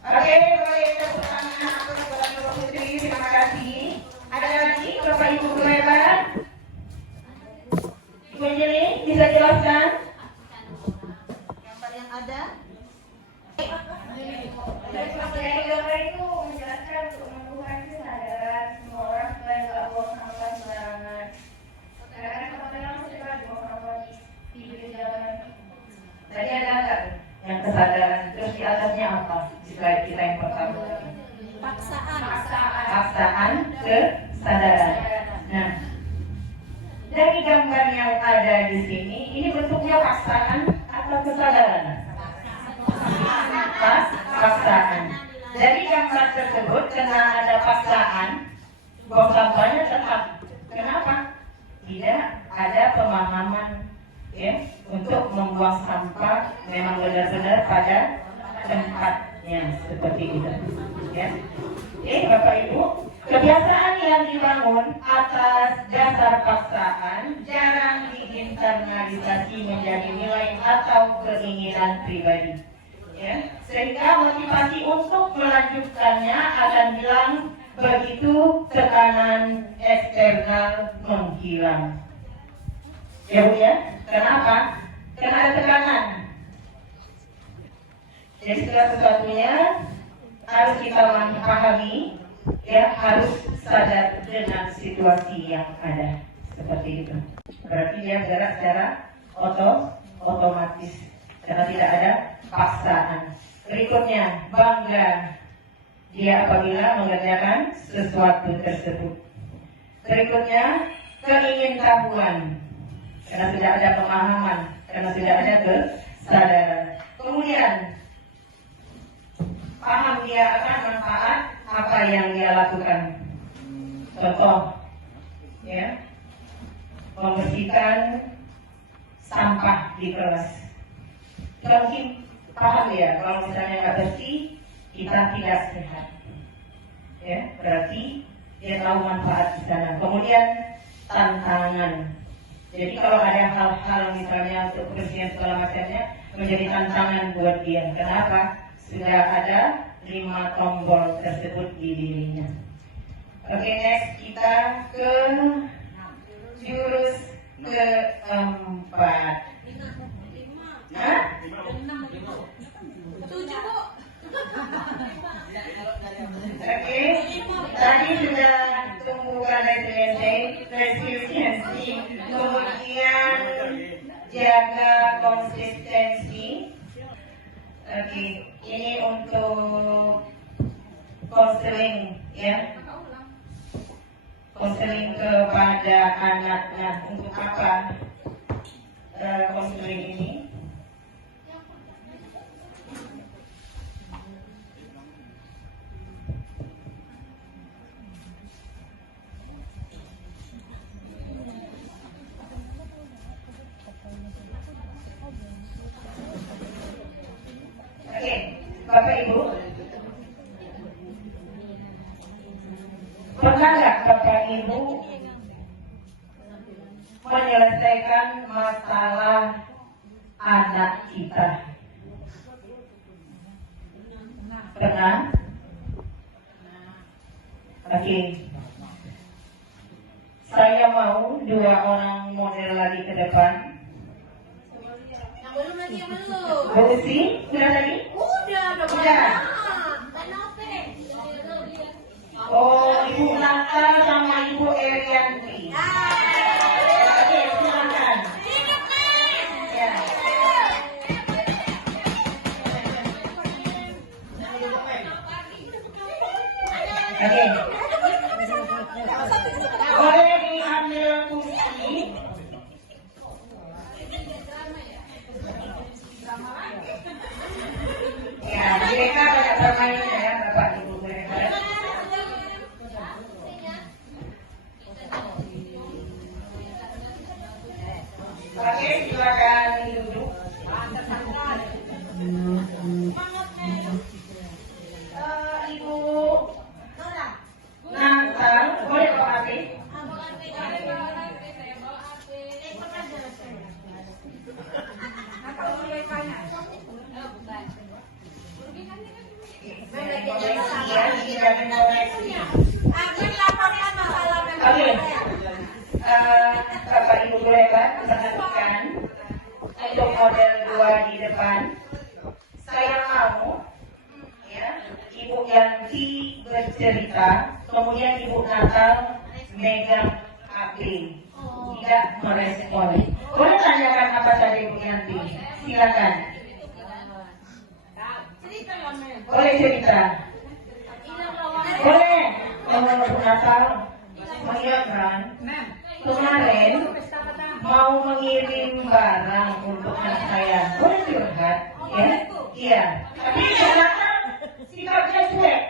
Oke, boleh tepuk tangan untuk Bapak Putri, terima kasih. Ada lagi Bapak Ibu Kemebar? Ibu Jeli, bisa jelaskan? Gambar yang ada? Dari gambar itu menjelaskan untuk menumbuhkan kesadaran semua orang supaya nggak buang sampah sembarangan. Karena kadang-kadang suka buang sampah di pinggir jalan. Tadi ada nggak yang kesadaran? Terus di atasnya apa? Di slide kita yang pertama. Paksaan kesadaran. Nah, dari gambar yang ada di sini, ini bentuknya paksaan atau kesadaran? Paksaan. Dari gambar tersebut, karena ada paksaan, buang sampahnya tetap. Kenapa? Tidak ada pemahaman, ya, untuk membuang sampah memang benar-benar pada tempatnya seperti itu, ya. Bapak Ibu, kebiasaan yang dibangun atas dasar paksaan jarang diinternalisasi menjadi nilai atau keinginan pribadi, ya. Sehingga motivasi untuk melanjutkannya akan hilang begitu tekanan eksternal menghilang. Ya Bu ya, kenapa? Karena ada tekanan. Jadi segala sesuatunya harus kita pahami, ya, harus sadar dengan situasi yang ada seperti itu. Berarti dia bergerak secara otomatis karena tidak ada paksaan. Berikutnya, bangga dia apabila mengerjakan sesuatu tersebut. Berikutnya, keingintahuan karena tidak ada pemahaman, karena tidak ada kesadaran. Kemudian, paham dia akan manfaat apa yang dia lakukan. Contoh, ya, membersihkan sampah di kelas. Mungkin paham ya, kalau misalnya nggak bersih, kita tidak sehat. Ya, berarti dia tahu manfaat di sana. Kemudian tantangan. Jadi kalau ada hal-hal misalnya untuk kebersihan segala macamnya menjadi tantangan buat dia. Kenapa? Sudah ada 5 tombol tersebut di dirinya. Oke, next kita ke jurus keempat. Nah, 7 Bu. Oke, tadi sudah tumbuhkan resiliensi, kemudian jaga konsistensi, Oke, ini untuk konseling ya. Konseling kepada anak-anak untuk apa konseling ini? Oke, Bapak Ibu, pernah nggak Bapak Ibu menyelesaikan masalah anak kita? Pernah? Oke. Saya mau 2 orang model lagi ke depan. Yang belum lagi yang belum. Bersih? Udah tadi? Udah. Oh, Ibu Nata sama Ibu Erianti. Oke, silakan. Ya. Oke. Boleh diambil kursi. Ya, mereka banyak bermain ya, Bapak Ibu mereka. Oke, silakan duduk. Ibu Natal, boleh Pak Ati? Oke, Bapak Ibu boleh perhatikan untuk model 2 di depan. Saya mau ya, Ibu Yanti bercerita, kemudian Ibu Natal megang HP, tidak merespon. Boleh tanyakan apa saja Ibu Yanti? Silakan. Boleh cerita. Boleh. Kalau Ibu Natal mengingatkan kemarin mau mengirim barang untuk anak saya. Boleh curhat? Ya? Iya. Tapi ternyata sikapnya cuek.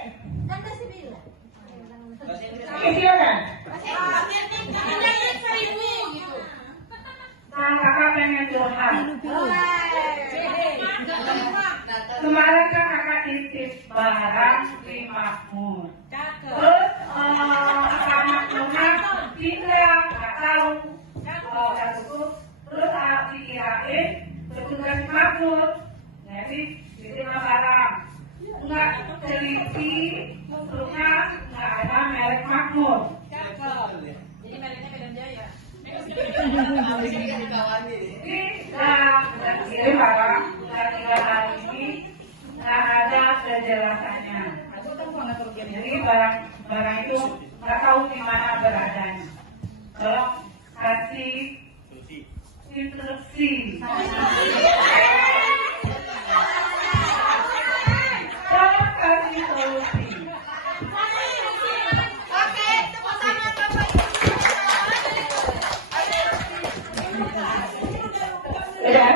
Oke, silakan. Nah, kakak pengen curhat. Kemarin kan kakak titip barang di Makmur. Terus anak lunak tinggal nggak tahu dan itu terus dikirain petugas Makmur. Jadi diterima barang nggak teliti, untuknya nggak ada merek Makmur. Jadi mereknya Medan Jaya. Jadi udah kirim barang, udah 3 hari ini nggak ada kejelasannya. Jadi barang itu nggak tahu di mana beradanya. Tolong kasih instruksi. Tolong kasih solusi. Oke, tepuk tangan Bapak. Sudah?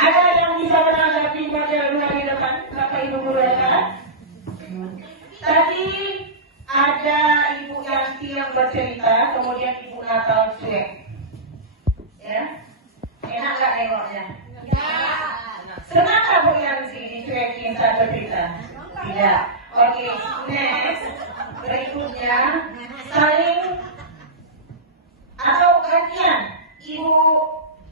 Ada yang bisa menanggapi model 2 di depan Bapak Ibu guru ya? Tadi ada Ibu Yanti yang bercerita, kemudian Ibu Natal cuek. Ya? Enak nggak nengoknya? Kenapa Bu Yanti dicuekin saat bercerita? Tidak. Oke, next. Berikutnya, saling atau gantian. Ibu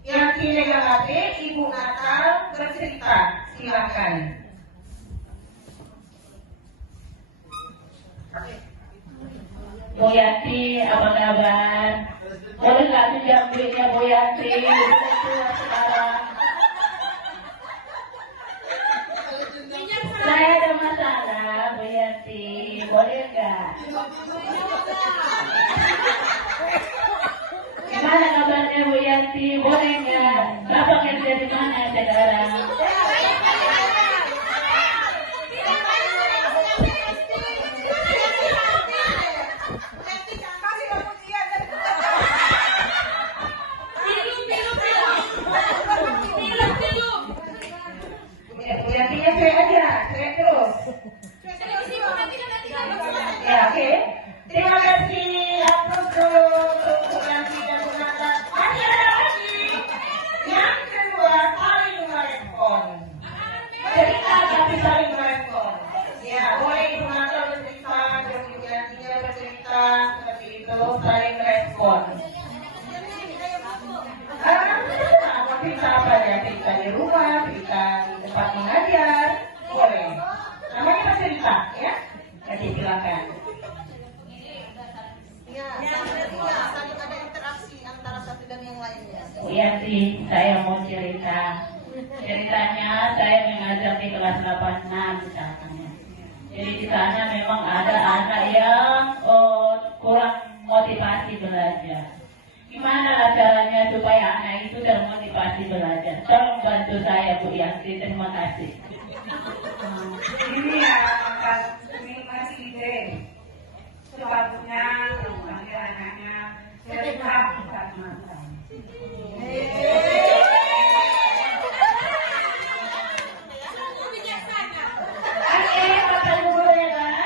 Yanti megang HP, Ibu Natal bercerita. Silakan. Bu Yanti, apa kabar? Boleh nggak pinjam duitnya Bu Yanti? Sekarang. Saya ada masalah, Bu Yanti. Boleh nggak? Gimana kabarnya Bu Yanti? Boleh nggak? Bapak kerja di mana sekarang? Intinya cuek aja, cuek terus. Ya, oke. Terima kasih. Hapus dulu untuk Yanti dan Bu Nata. Masih ada lagi. Yang kedua, saling merespon. Cerita tapi saling merespon. Ya, boleh Bu Nata bercerita, Bu Yantinya bercerita, seperti itu, saling merespon. Cerita apa ya? Cerita di rumah, cerita di tempat mengajar, boleh. Namanya cerita, ya? Jadi silakan. Saling ada interaksi antara satu dan yang lainnya. Bu Yanti, saya mau cerita. Ceritanya saya mengajar di kelas 86 misalnya. Jadi di sana memang ada anak yang kurang motivasi belajar. Gimana caranya supaya anak itu termotivasi belajar? Tolong bantu saya Bu Yanti, terima kasih. Ini ya, masih ide. Sebabnya memanggil anaknya cerita pusat mata. Oke, Bapak Ibu Rela,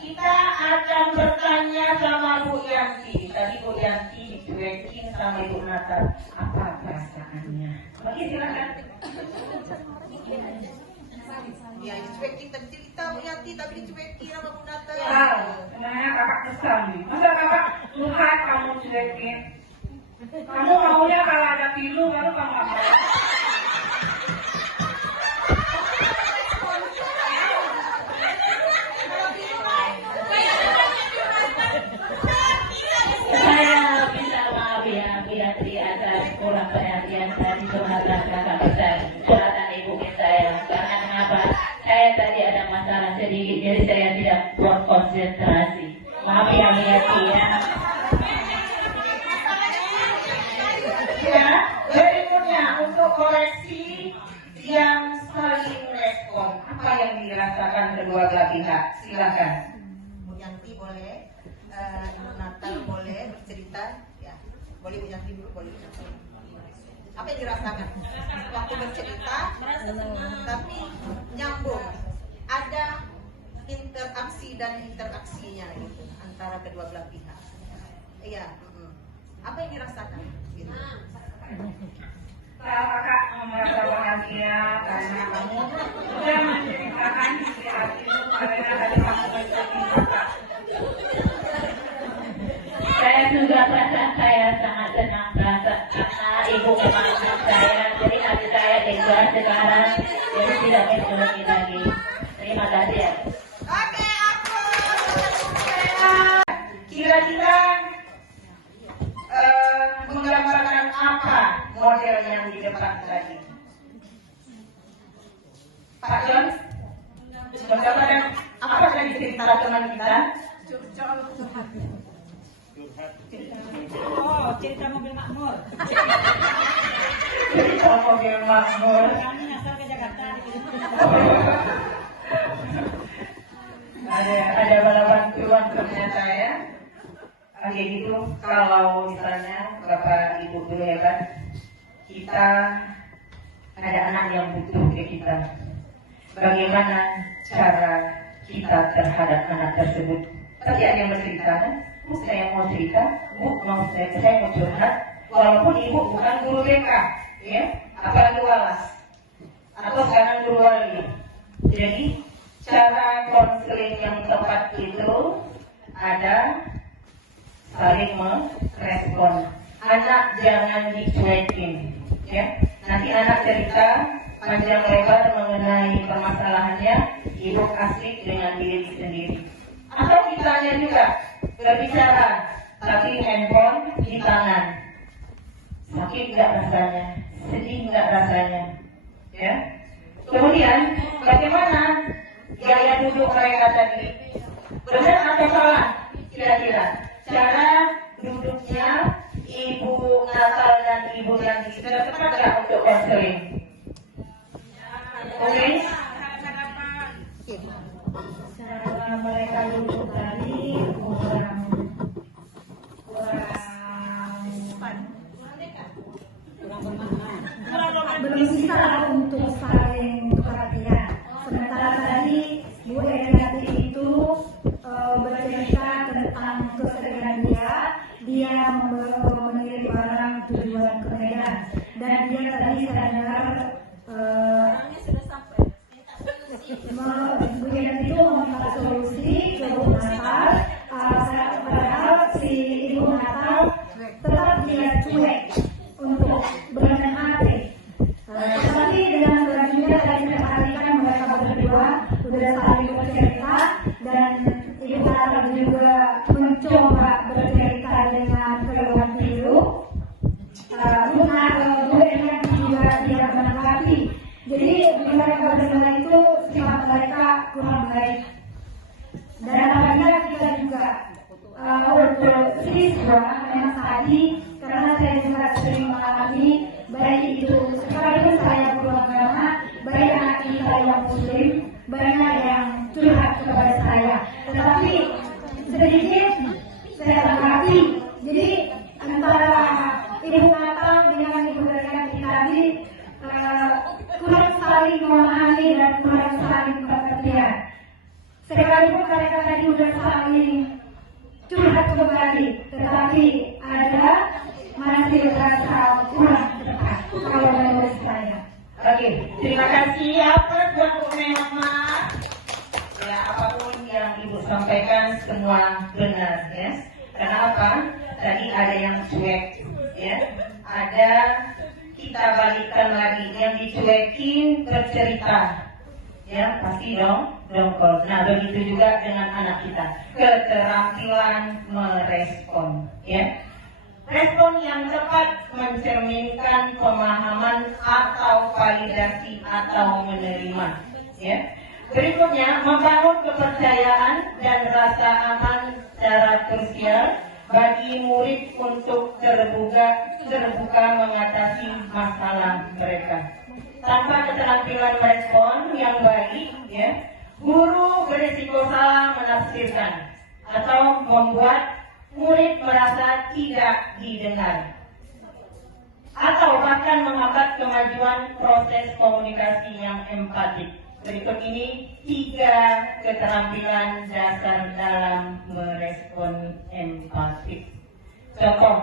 kita akan bertanya sama Bu Yanti. Tadi Bu Yanti dicuekin sama Ibu Nata. Apa perasaannya? Oke, silakan. Ya, dicuekin tadi cerita Bu Yanti, tapi dicuekin sama Bu Nata. Sebenarnya kakak kesal nih. Masa kakak curhat kamu cuekin? Kamu maunya kalau ada pilu baru kamu apa? Saya minta maaf ya Bu Yanti atas kurang perhatian dari curhatan kakak besar, curhatan ibu saya. Karena kenapa? Saya tadi ada masalah sedikit, jadi saya tidak berkonsentrasi. Maaf ya Bu Yanti ya. Ya, berikutnya untuk koreksi yang saling respon. Apa yang dirasakan kedua belah pihak? Silakan. Bu Yanti boleh, Bu Nata boleh bercerita. Ya, boleh Bu Yanti dulu, boleh. Apa yang dirasakan waktu bercerita? Tapi nyambung, ada interaksi dan interaksinya gitu antara kedua belah pihak. Iya. Apa yang dirasakan? Gitu. Kalau kakak merasa bahagia karena kamu sudah menceritakan isi hatimu karena tadi kamu bercerita. Saya juga perasaan saya sangat senang karena ibu memaafkan saya, jadi hati saya lega sekarang, jadi tidak berkeluh lagi. Terima kasih ya. Oke, aku. Kira-kira menggambarkan apa model yang di depan tadi? Pak John, menggambarkan apa tadi cerita teman kita? Oh, cerita mobil makmur. Cerita mobil makmur. Kami asal ke Jakarta. Ada balapan bantuan ternyata ya. Kayak gitu, kalau misalnya Bapak Ibu dulu ya kan, kita ada anak yang butuh ke kita. Bagaimana cara kita terhadap anak tersebut? Tadi ada yang bercerita kan? Bu, saya mau cerita, Bu, saya mau curhat. Walaupun Ibu bukan guru TK, ya, apalagi walas, atau sekarang guru wali. Jadi cara konseling yang tepat itu ada saling merespon. Anak jangan dicuekin, ya. Nanti anak cerita panjang lebar mengenai permasalahannya, ibu asik dengan diri sendiri. Atau kitanya juga berbicara, tapi handphone di tangan. Sakit nggak rasanya? Sedih nggak rasanya? Ya. Kemudian bagaimana gaya duduk mereka tadi? Benar atau salah? Kira-kira cara duduknya Ibu Natal dan Ibu Yanti sudah tepat nggak untuk konseling? Oke? Cara mereka duduk tadi kurang belum bisa untuk saling perhatian. setiap hari kan mereka berdua sudah saling bercerita dan Ibu Natal juga mencoba bercerita dengan keluhan Pilu. Dengan juga tidak menanggapi. Jadi mereka berdua itu sifat mereka kurang baik. Dan apabila kita juga untuk siswa memang tadi karena saya juga sering mengalami baik itu sekalipun saya beragama, baik anak kita yang muslim banyak yang curhat kepada saya. Tetapi sedikit saya tanggapi. Jadi antara Ibu Natal dengan Ibu Berganti tadi kurang saling memahami dan kurang saling pengertian. Sekalipun mereka tadi sudah saling curhat kembali, tetapi ada masih rasa kurang tepat kalau menurut saya. Oke, terima kasih atas Mama. Ya, apapun yang Ibu sampaikan semua benar, ya. Karena apa? Tadi ada yang cuek, ya. Ada kita balikkan lagi yang dicuekin bercerita, ya pasti dongkol. Nah begitu juga dengan anak kita, keterampilan merespon, ya. Respon yang tepat mencerminkan pemahaman atau validasi atau menerima, ya. Berikutnya, membangun kepercayaan dan rasa aman secara krusial bagi murid untuk terbuka mengatasi masalah mereka. Tanpa keterampilan merespon yang baik, ya, guru berisiko salah menafsirkan atau membuat murid merasa tidak didengar, atau bahkan menghambat kemajuan proses komunikasi yang empatik. Berikut ini 3 keterampilan dasar dalam merespon empatik. Contoh,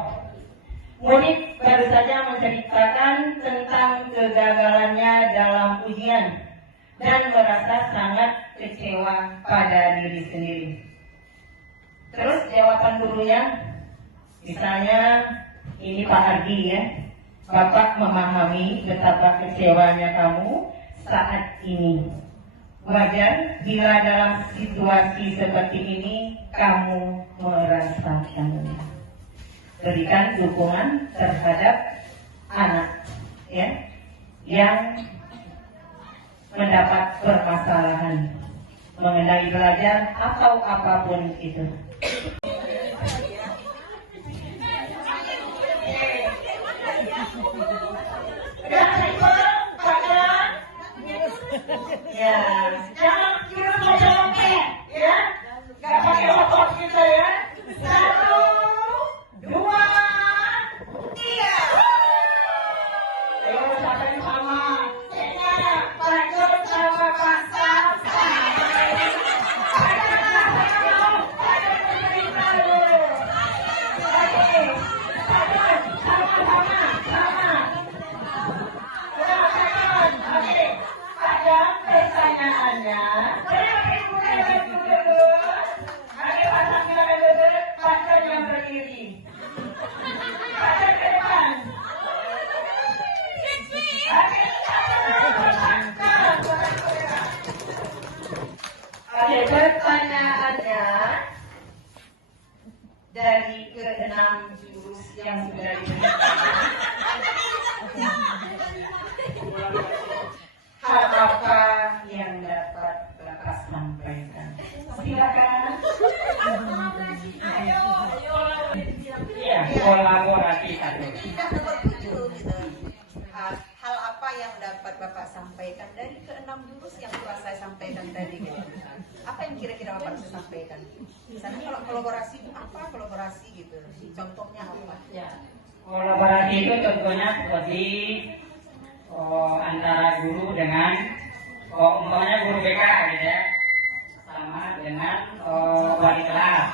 murid baru saja menceritakan tentang kegagalannya dalam ujian dan merasa sangat kecewa pada diri sendiri. Terus jawaban gurunya, misalnya ini Pak Ardi, ya, Bapak memahami betapa kecewanya kamu saat ini. Wajar bila dalam situasi seperti ini kamu merasakannya. Berikan dukungan terhadap anak, ya, yang mendapat permasalahan mengenai belajar atau apapun itu. Ya, jangan kira macam ya, nggak pakai otot kita, ya. 1, 2, 3. Ayo sama-sama. Ingat, belajar sama Pak Samsa. Pertanyaannya, ada pasang yang berdiri, pasang ke depan. Oke, pertanyaannya dari ke-6 jurus yang sudah diberikan. Hal apa yang dapat Bapak sampaikan? Silakan. Iya, kolaborasi satu. Tidak nomor 7 gitu. Hal apa yang dapat Bapak sampaikan dari ke-6 jurus yang telah saya sampaikan tadi gitu. Apa yang kira-kira Bapak bisa sampaikan? Misalnya kalau kolaborasi itu apa kolaborasi gitu? Contohnya apa? Ya. Kolaborasi itu contohnya seperti antara guru dengan umpamanya guru BK gitu, ya, sama dengan wali kelas,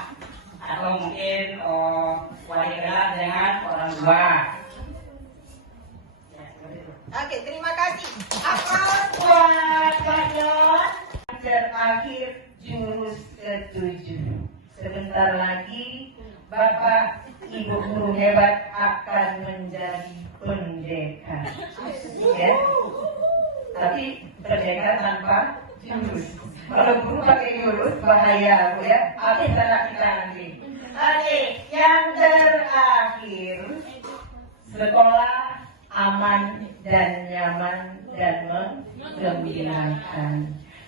atau mungkin wali kelas dengan orang tua. Ya, Oke, terima kasih. Aplaus buat Bapak. Terakhir jurus ke-7. Sebentar lagi Bapak Ibu guru hebat akan menjadi pendekar, ya. tapi berdeka tanpa jurus. Kalau guru pakai jurus bahaya Bu ya. Habis anak kita nanti. Oke, yang terakhir, sekolah aman dan nyaman dan menggembirakan.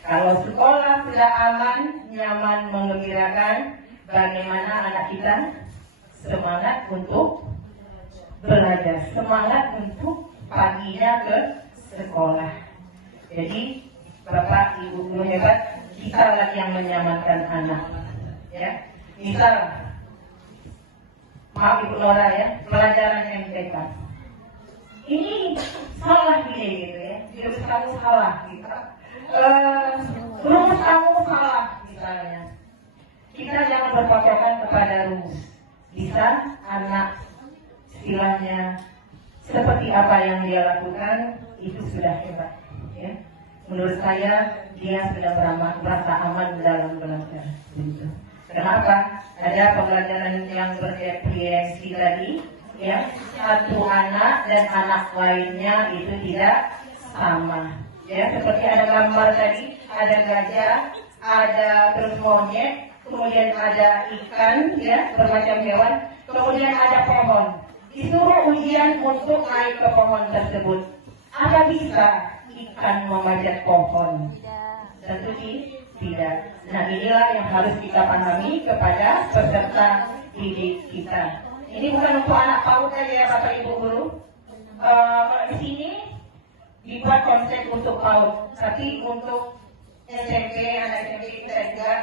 Kalau sekolah sudah aman, nyaman, menggembirakan, bagaimana anak kita semangat untuk belajar, semangat untuk paginya ke sekolah. Jadi Bapak Ibu guru hebat, kita lagi yang menyamankan anak. Ya, misal, maaf Ibu Nora ya, pelajaran MTK. Ini salah gini gitu ya, jurus kamu salah gitu. Rumus kamu salah misalnya. Kita jangan berpatokan kepada rumus. Bisa anak istilahnya seperti apa yang dia lakukan itu sudah hebat. Ya. Menurut saya dia sudah merasa aman dalam belajar. Gitu. Kenapa? Ada pembelajaran yang berefisiensi tadi. Ya, satu anak dan anak lainnya itu tidak sama. Ya, seperti ada gambar tadi, ada gajah, ada terus monyet, kemudian ada ikan, ya, bermacam hewan, kemudian ada pohon. Disuruh ujian untuk naik ke pohon tersebut. Apa bisa ikan memanjat pohon? Tentu tidak. Nah, inilah yang harus kita pahami kepada peserta didik kita. Ini bukan untuk anak PAUD aja ya Bapak Ibu guru. Kalau di sini dibuat konsep untuk PAUD, tapi untuk SMP, anak SMP kita juga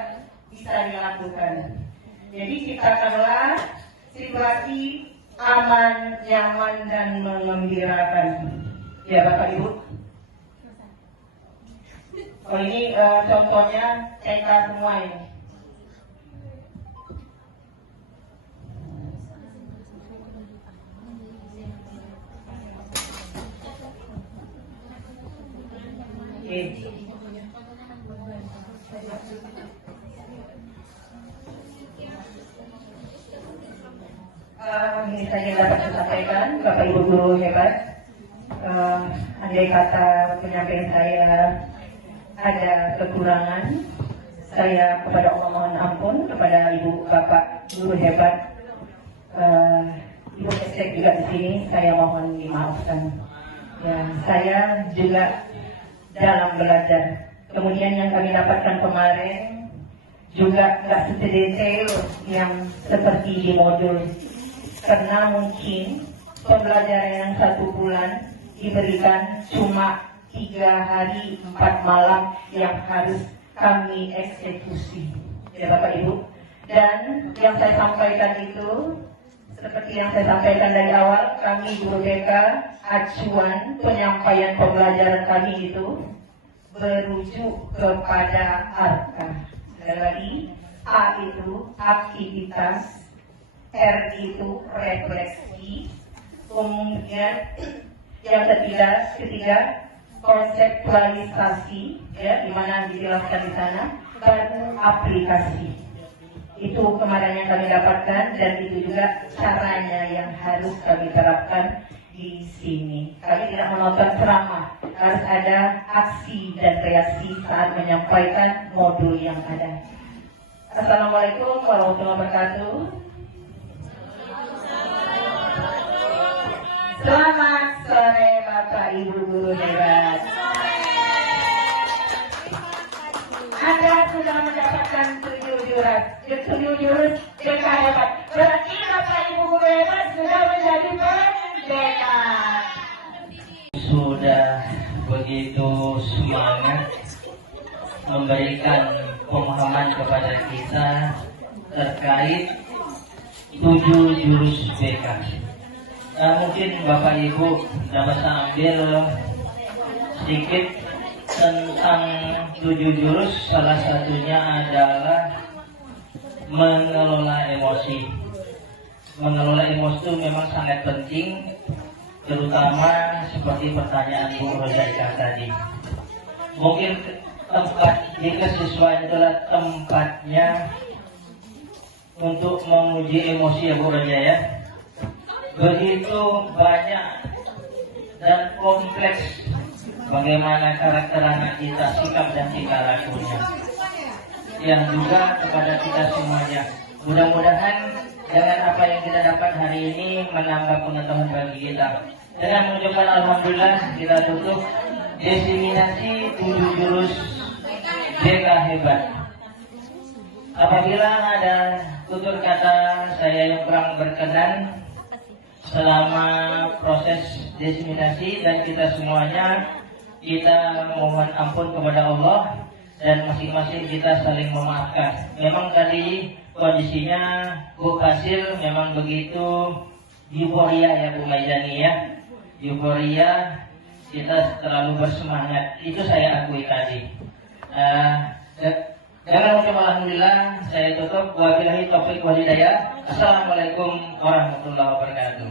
bisa dilakukan. Jadi ciptakanlah situasi aman, nyaman, dan mengembirakan. Ya Bapak Ibu. Oh ini contohnya TK semua ini. Ini saya dapat sampaikan Bapak Ibu guru hebat. Andai kata penyampaian saya ada kekurangan, saya kepada Allah mohon ampun, kepada Ibu Bapak guru hebat, Ibu Esek juga di sini saya mohon dimaafkan. Ya, saya juga dalam belajar. Kemudian yang kami dapatkan kemarin juga nggak sedetail yang seperti di modul, karena mungkin pembelajaran yang 1 bulan diberikan cuma 3 hari 4 malam yang harus kami eksekusi, ya Bapak Ibu. Dan yang saya sampaikan itu seperti yang saya sampaikan dari awal, kami guru BK, acuan penyampaian pembelajaran kami itu berujuk kepada ARKA. Sekali lagi, A itu aktivitas, R itu refleksi, kemudian yang ketiga konseptualisasi, ya, di mana dijelaskan di sana, baru aplikasi. Itu kemarin yang kami dapatkan, dan itu juga caranya yang harus kami terapkan di sini. Kami tidak menonton ceramah, harus ada aksi dan reaksi saat menyampaikan modul yang ada. Assalamualaikum warahmatullahi wabarakatuh. Selamat sore Bapak Ibu guru hebat. Anda sudah mendapatkan 7 jurus BK hebat. Berarti Bapak Ibu guru hebat sudah menjadi merdeka. Sudah begitu semangat memberikan pemahaman kepada kita terkait 7 jurus BK. Mungkin Bapak Ibu dapat ambil sedikit tentang 7 jurus. Salah satunya adalah mengelola emosi. Mengelola emosi itu memang sangat penting, terutama seperti pertanyaan Bu Rozaika tadi. Mungkin tempat jika siswa itulah tempatnya untuk menguji emosi ya Bu Roja ya. Begitu banyak dan kompleks bagaimana karakter anak kita, sikap dan tingkah lakunya. Yang juga kepada kita semuanya. Mudah-mudahan dengan apa yang kita dapat hari ini menambah pengetahuan bagi kita. Dengan mengucapkan alhamdulillah, kita tutup diseminasi 7 jurus BK hebat. Apabila ada tutur kata saya yang kurang berkenan selama proses diseminasi dan kita semuanya, kita mohon ampun kepada Allah dan masing-masing kita saling memaafkan. Memang tadi kondisinya Bu Kasil memang begitu euforia ya Bu Maizani ya. Euforia, kita terlalu bersemangat. Itu saya akui tadi. Dengan ucapan alhamdulillah saya tutup. Wabillahi taufiq wal hidayah. Assalamualaikum warahmatullahi wabarakatuh.